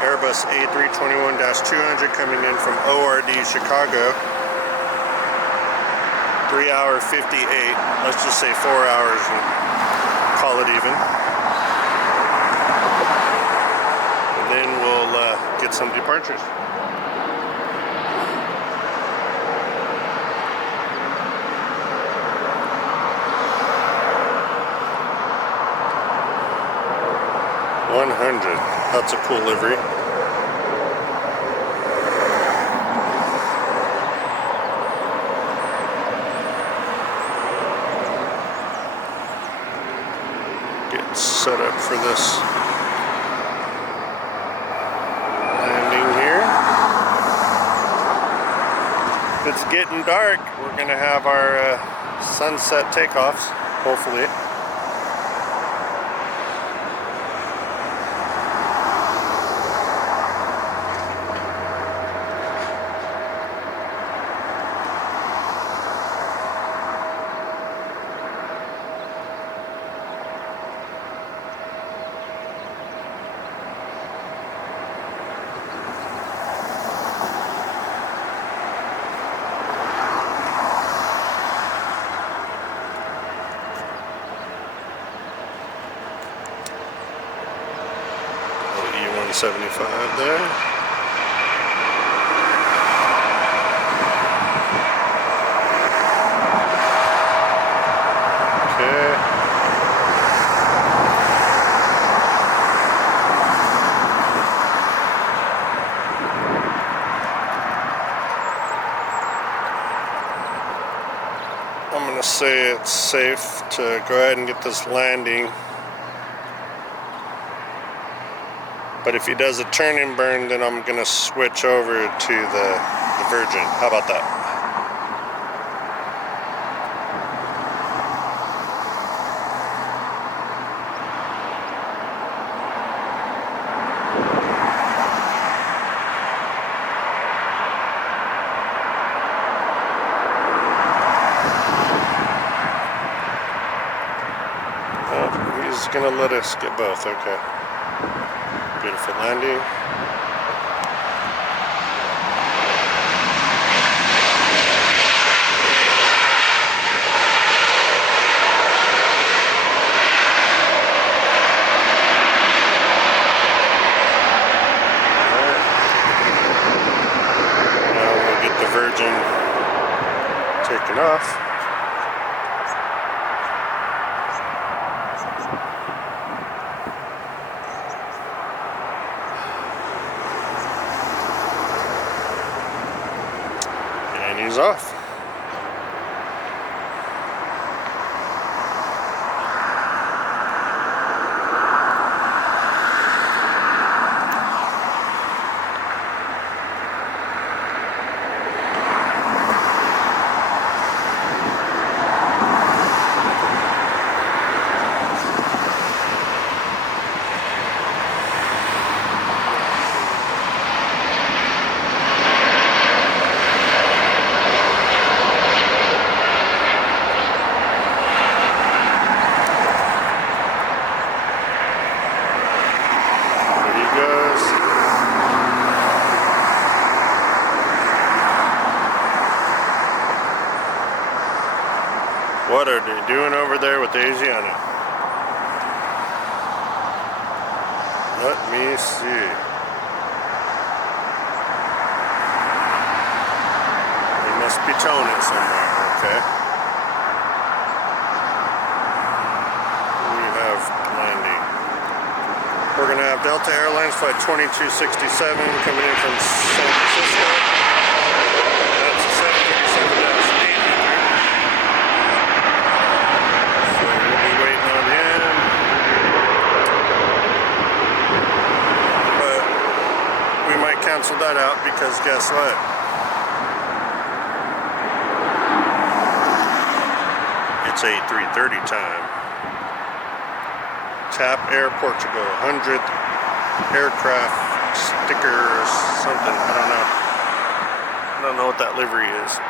Airbus A321-200 coming in from ORD Chicago. 3 hour 58, let's just say 4 hours and call it even. And then we'll get some departures. That's a cool livery. Get set up for this landing here. It's getting dark. We're gonna have our sunset takeoffs, hopefully. E175 there. Okay. I'm going to say it's safe to go ahead and get this landing. But if he does a turn and burn, then I'm going to switch over to the Virgin. How about that? Oh, he's going to let us get both. Okay. Beautiful landing. Now we'll get the Virgin taken off. He's off. What are they doing over there with the Asiana? Let me see. They must be towing it somewhere, okay. We have landing. We're gonna have Delta Airlines flight 2267 coming in from San Francisco. That's a 737-800. So we'll be waiting on him. But we might cancel that out because guess what? It's A330 time. TAP Air Portugal, 100th aircraft stickers, something, I don't know. I don't know what that livery is.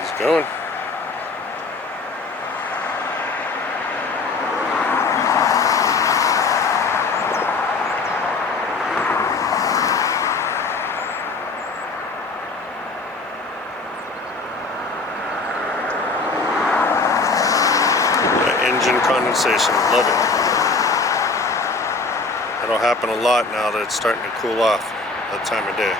He's going. Engine condensation, love it. That'll happen a lot now that it's starting to cool off that time of day.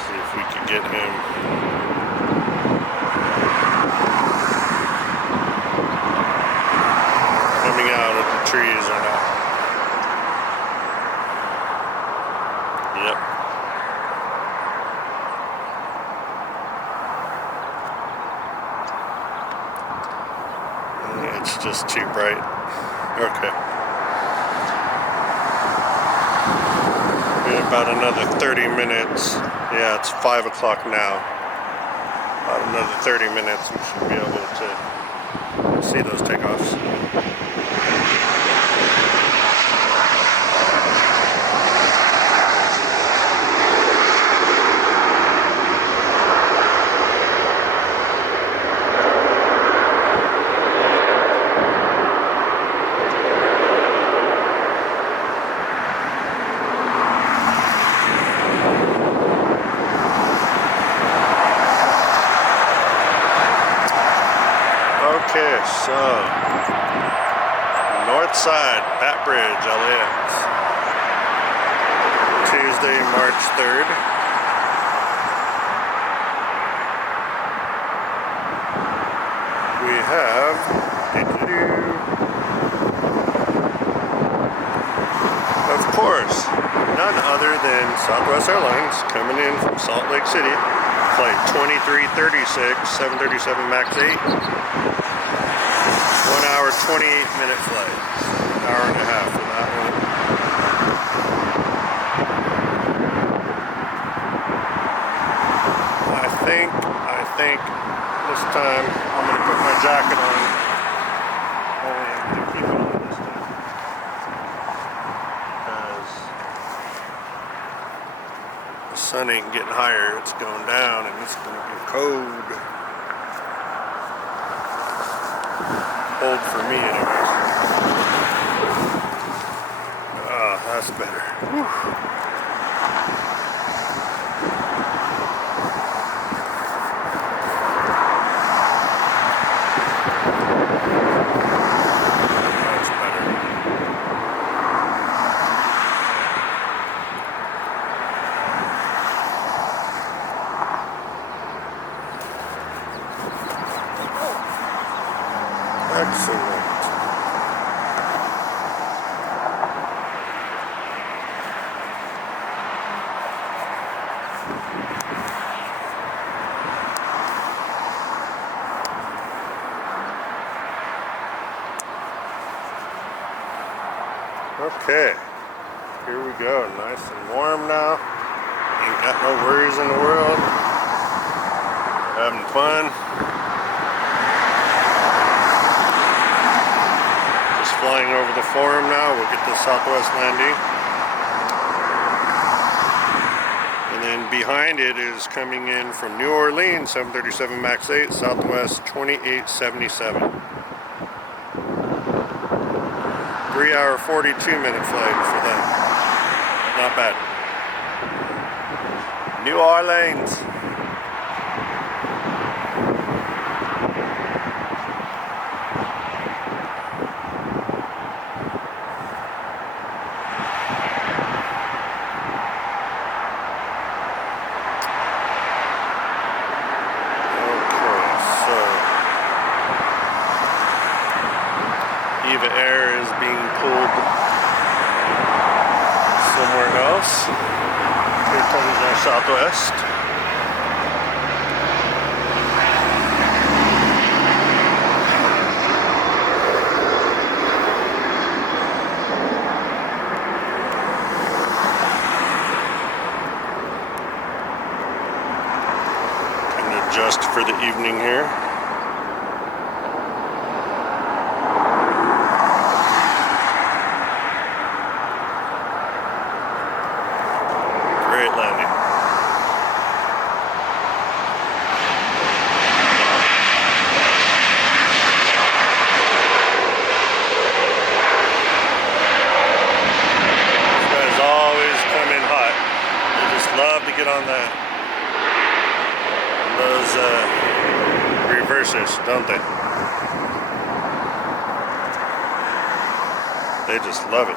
See if we can get him. Coming out of the trees or not. Yep. It's just too bright. Okay. In about another 30 minutes. Yeah, it's 5 o'clock now. About another 30 minutes we should be able to see those takeoffs. Okay, so north side, Bat Bridge, LAX. Tuesday, March 3rd. We have, of course, none other than Southwest Airlines coming in from Salt Lake City. Flight 2336, 737 MAX 8. 1 hour, 28-minute flight. An hour and a half for that one. I think this time I'm going to put my jacket on. Only I'm going to keep it on this time. Because the sun ain't getting higher, it's going down and it's going to be cold. Cold for me anyways. Ah, that's better. Whew. That's better. Excellent. Okay, here we go, nice and warm now. Ain't got no worries in the world. Having fun. Just flying over the forum now. We'll get the Southwest landing. And then behind it is coming in from New Orleans, 737 MAX 8, Southwest 2877. 3-hour, 42-minute flight for them. Not bad. New Orleans. Air is being pulled somewhere else. Here comes our Southwest. Kind of adjust for the evening here. Get on those reversers, don't they? They just love it.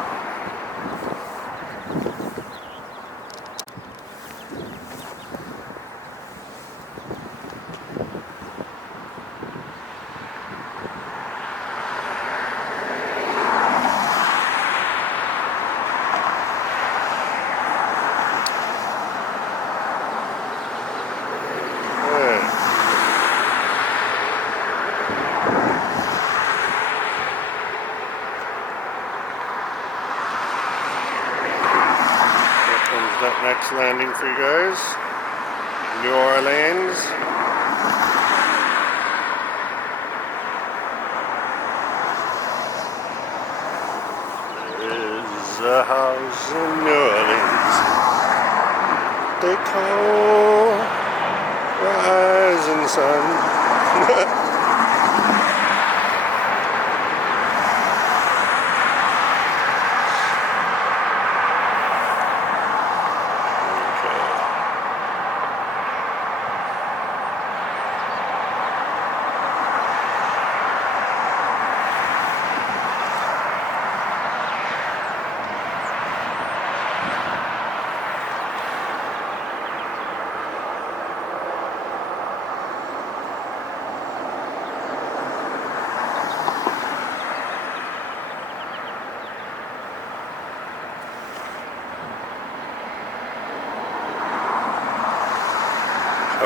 That next landing for you guys, New Orleans. There is a house in New Orleans they call Rising Sun.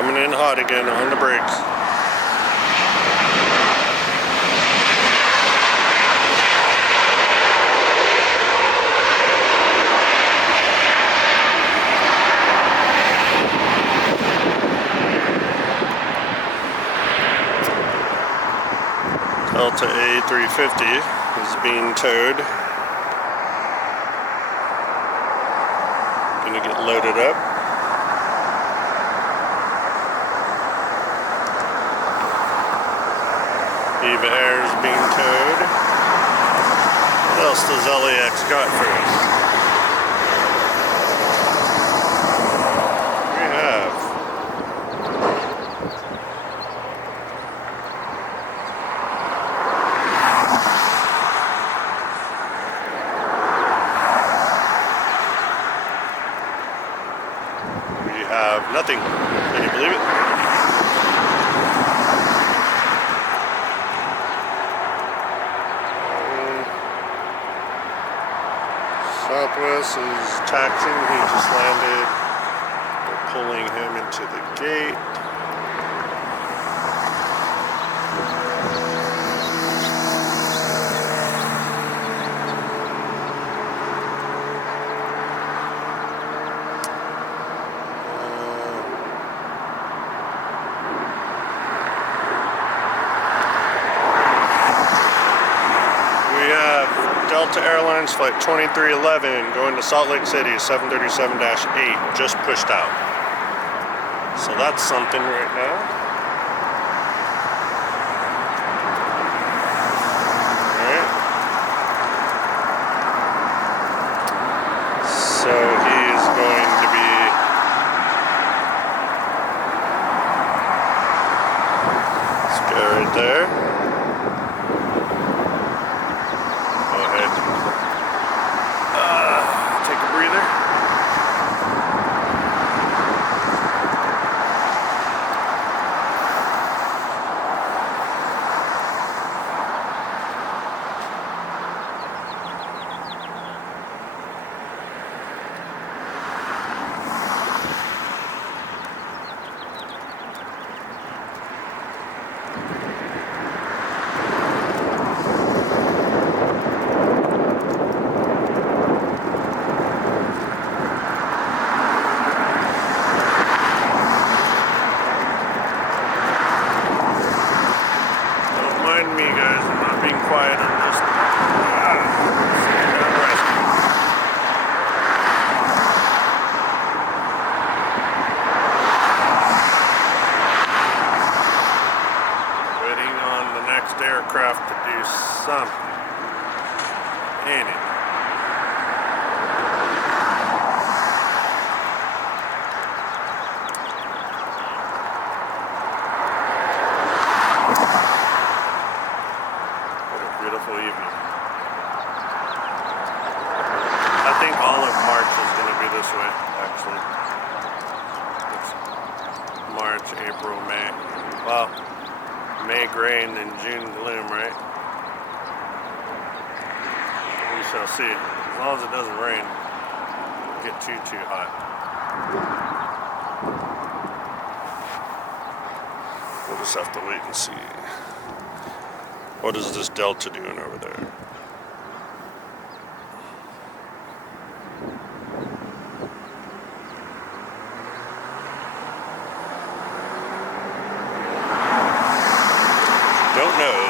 Coming in hot again on the brakes. Delta A350 is being towed. Gonna get loaded up. Eva Air is being towed. What else does LAX got for us? We have nothing. Can you believe it? Southwest is taxiing. He just landed. We're pulling him into the gate. Delta Airlines flight 2311 going to Salt Lake City, 737-8, just pushed out. So that's something right now. Alright. So he is going to be let's go right there. Aircraft to do something in it. What a beautiful evening. I think all of March is going to be this way, actually. It's March, April, May. Well, May gray and then June gloom, right? We shall see. As long as it doesn't rain, get too hot. We'll just have to wait and see. What is this Delta doing over there? Don't know.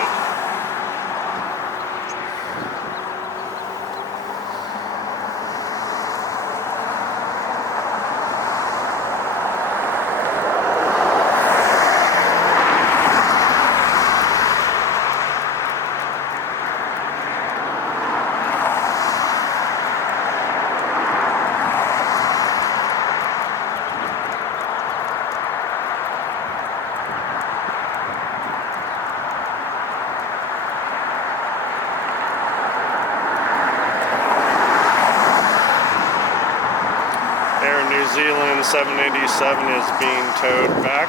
New Zealand 787 is being towed back.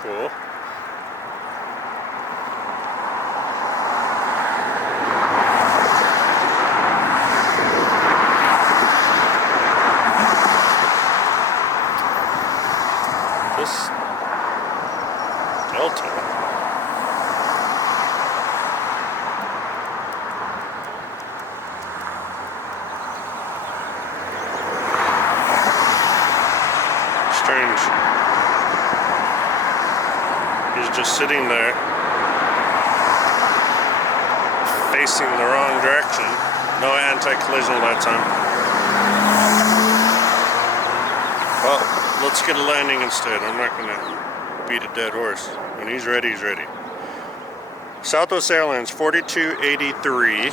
Cool. This Delta. Strange. He's just sitting there facing the wrong direction. No anti-collision lights on. Well, let's get a landing instead. I'm not going to beat a dead horse. When he's ready, he's ready. Southwest Airlines 4283.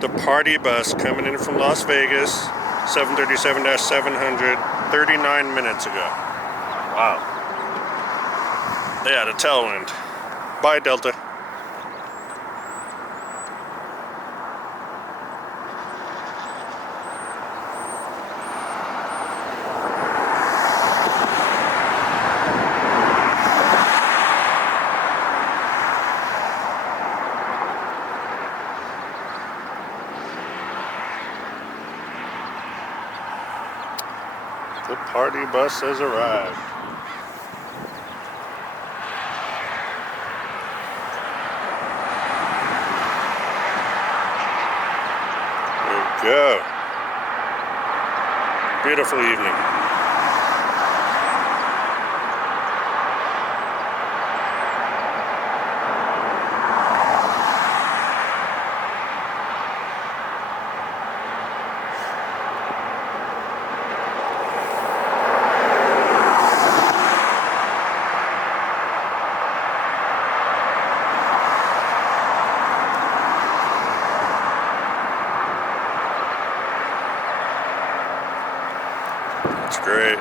The party bus coming in from Las Vegas. 737-700, 39 minutes ago. Wow. They had a tailwind. Bye, Delta. The party bus has arrived. There we go. Beautiful evening. great.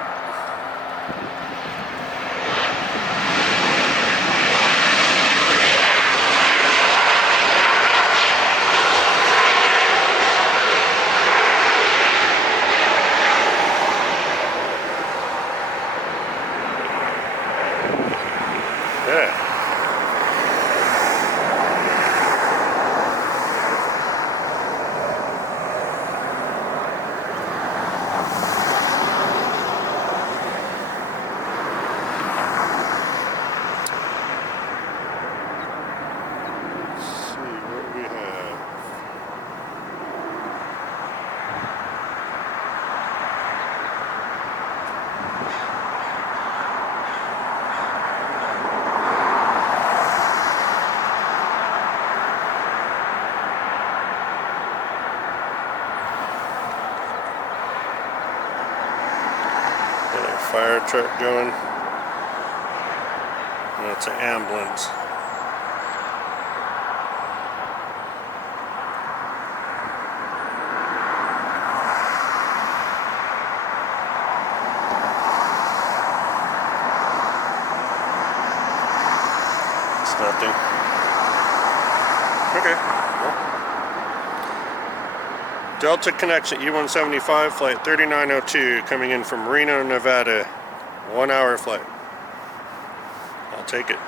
Yeah. Fire truck going. That's an ambulance. It's nothing. Okay. Well. Delta connects at E175, flight 3902, coming in from Reno, Nevada. 1 hour flight. I'll take it.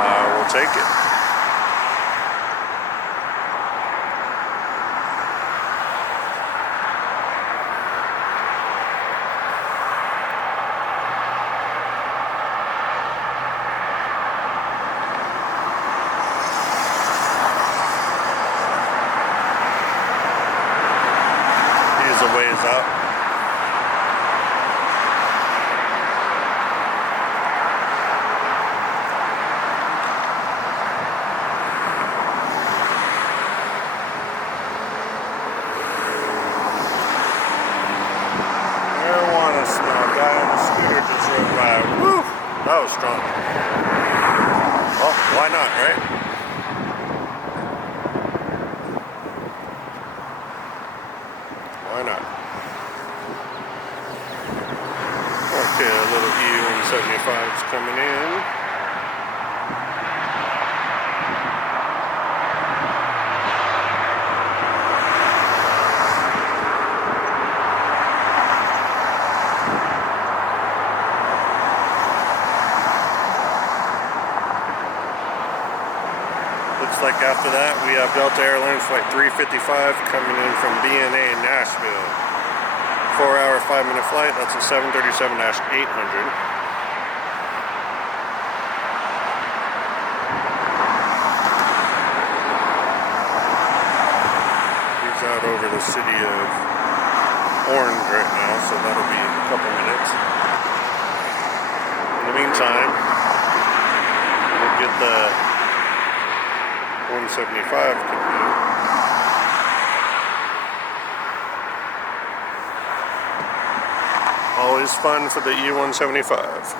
I will take it. Ways up. Marijuana smell. Guy on the scooter just rode by. Woo! That was strong. Well, why not, right? Why not? Okay, a little E175 is coming in. Looks like after that we have Delta Airlines flight 355 coming in from BNA Nashville. 4-hour, 5-minute flight. That's a 737-800. He's out over the city of Orange right now, so that'll be a couple minutes. In the meantime, we'll get the 175 coming in. Always fun for the E175.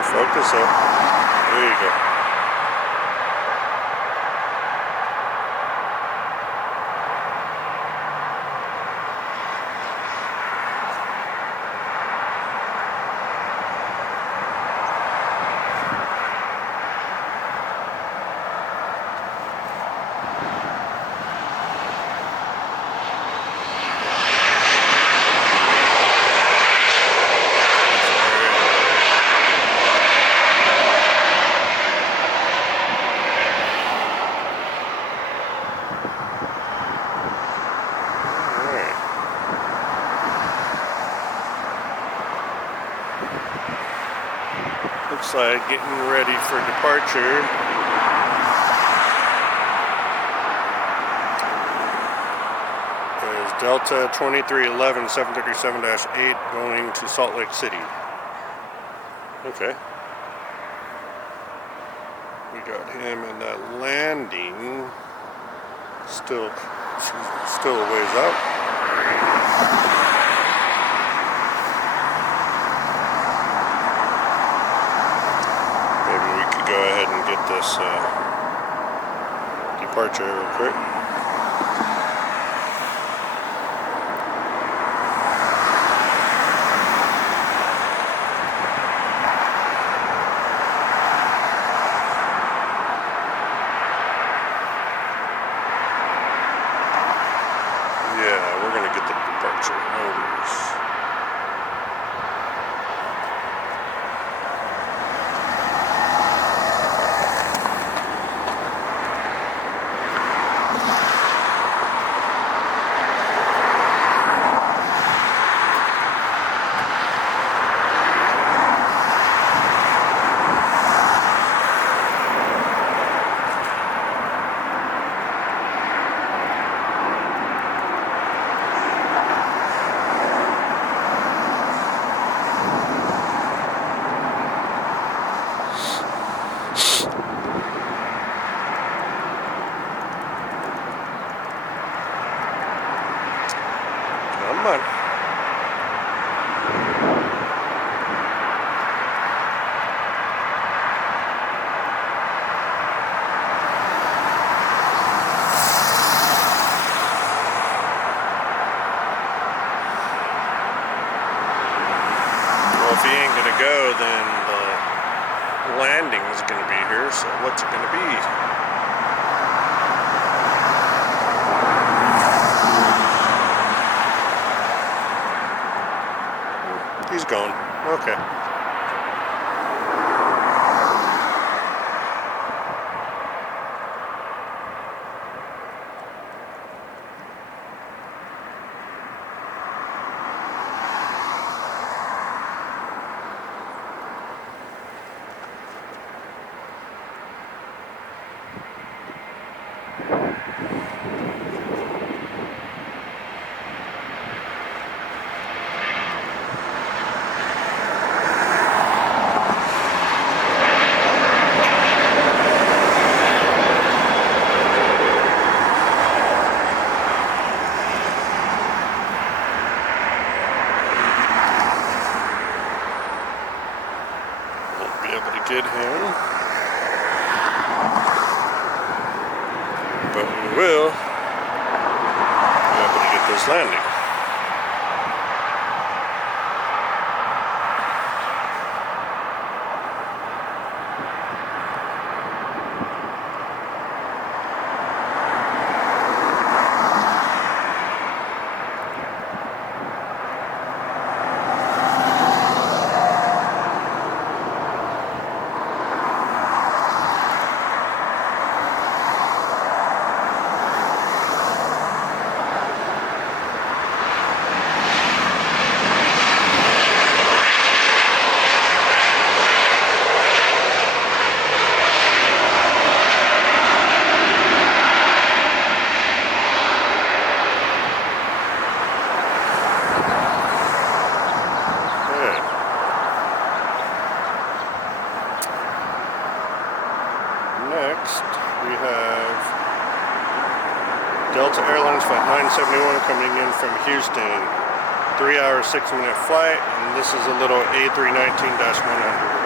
Focus up. There you go. Looks like getting ready for departure. Delta 2311 737-8 going to Salt Lake City. Okay. We got him in that landing. Still a ways out. Maybe we could go ahead and get this departure real quick. Yeah, we're gonna get the departure numbers. Come on. Well, if he ain't gonna go, then the landing is gonna be here, so what's it gonna be? He's going. Okay. Get him, but we will be able to get this landing. Next, we have Delta Airlines Flight 971 coming in from Houston. 3 hour, 6-minute flight, and this is a little A319-100.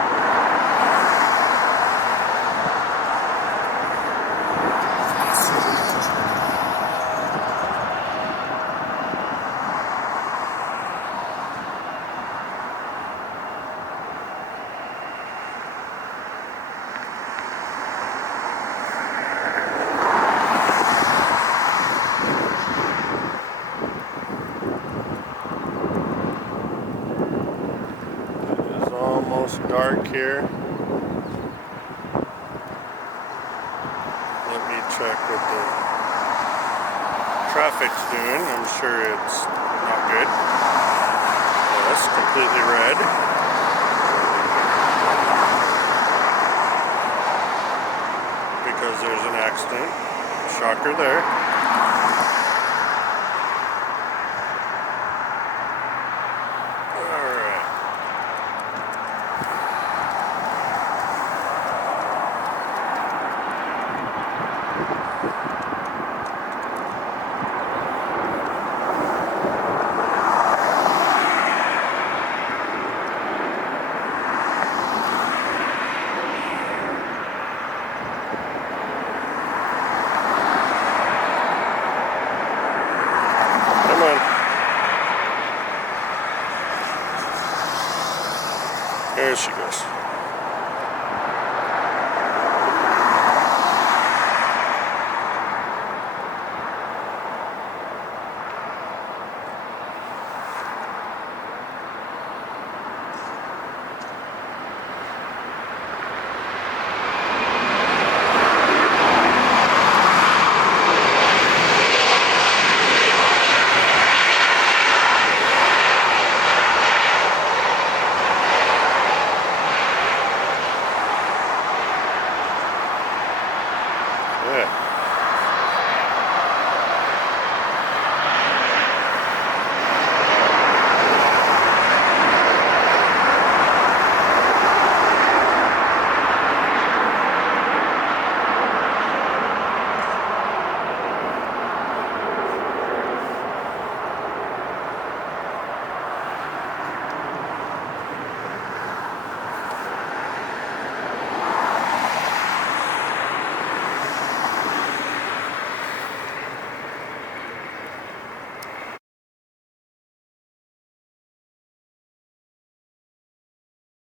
Dark here. Let me check what the traffic's doing. I'm sure it's not good. Yes, completely red. Because there's an accident. Shocker there. There she goes.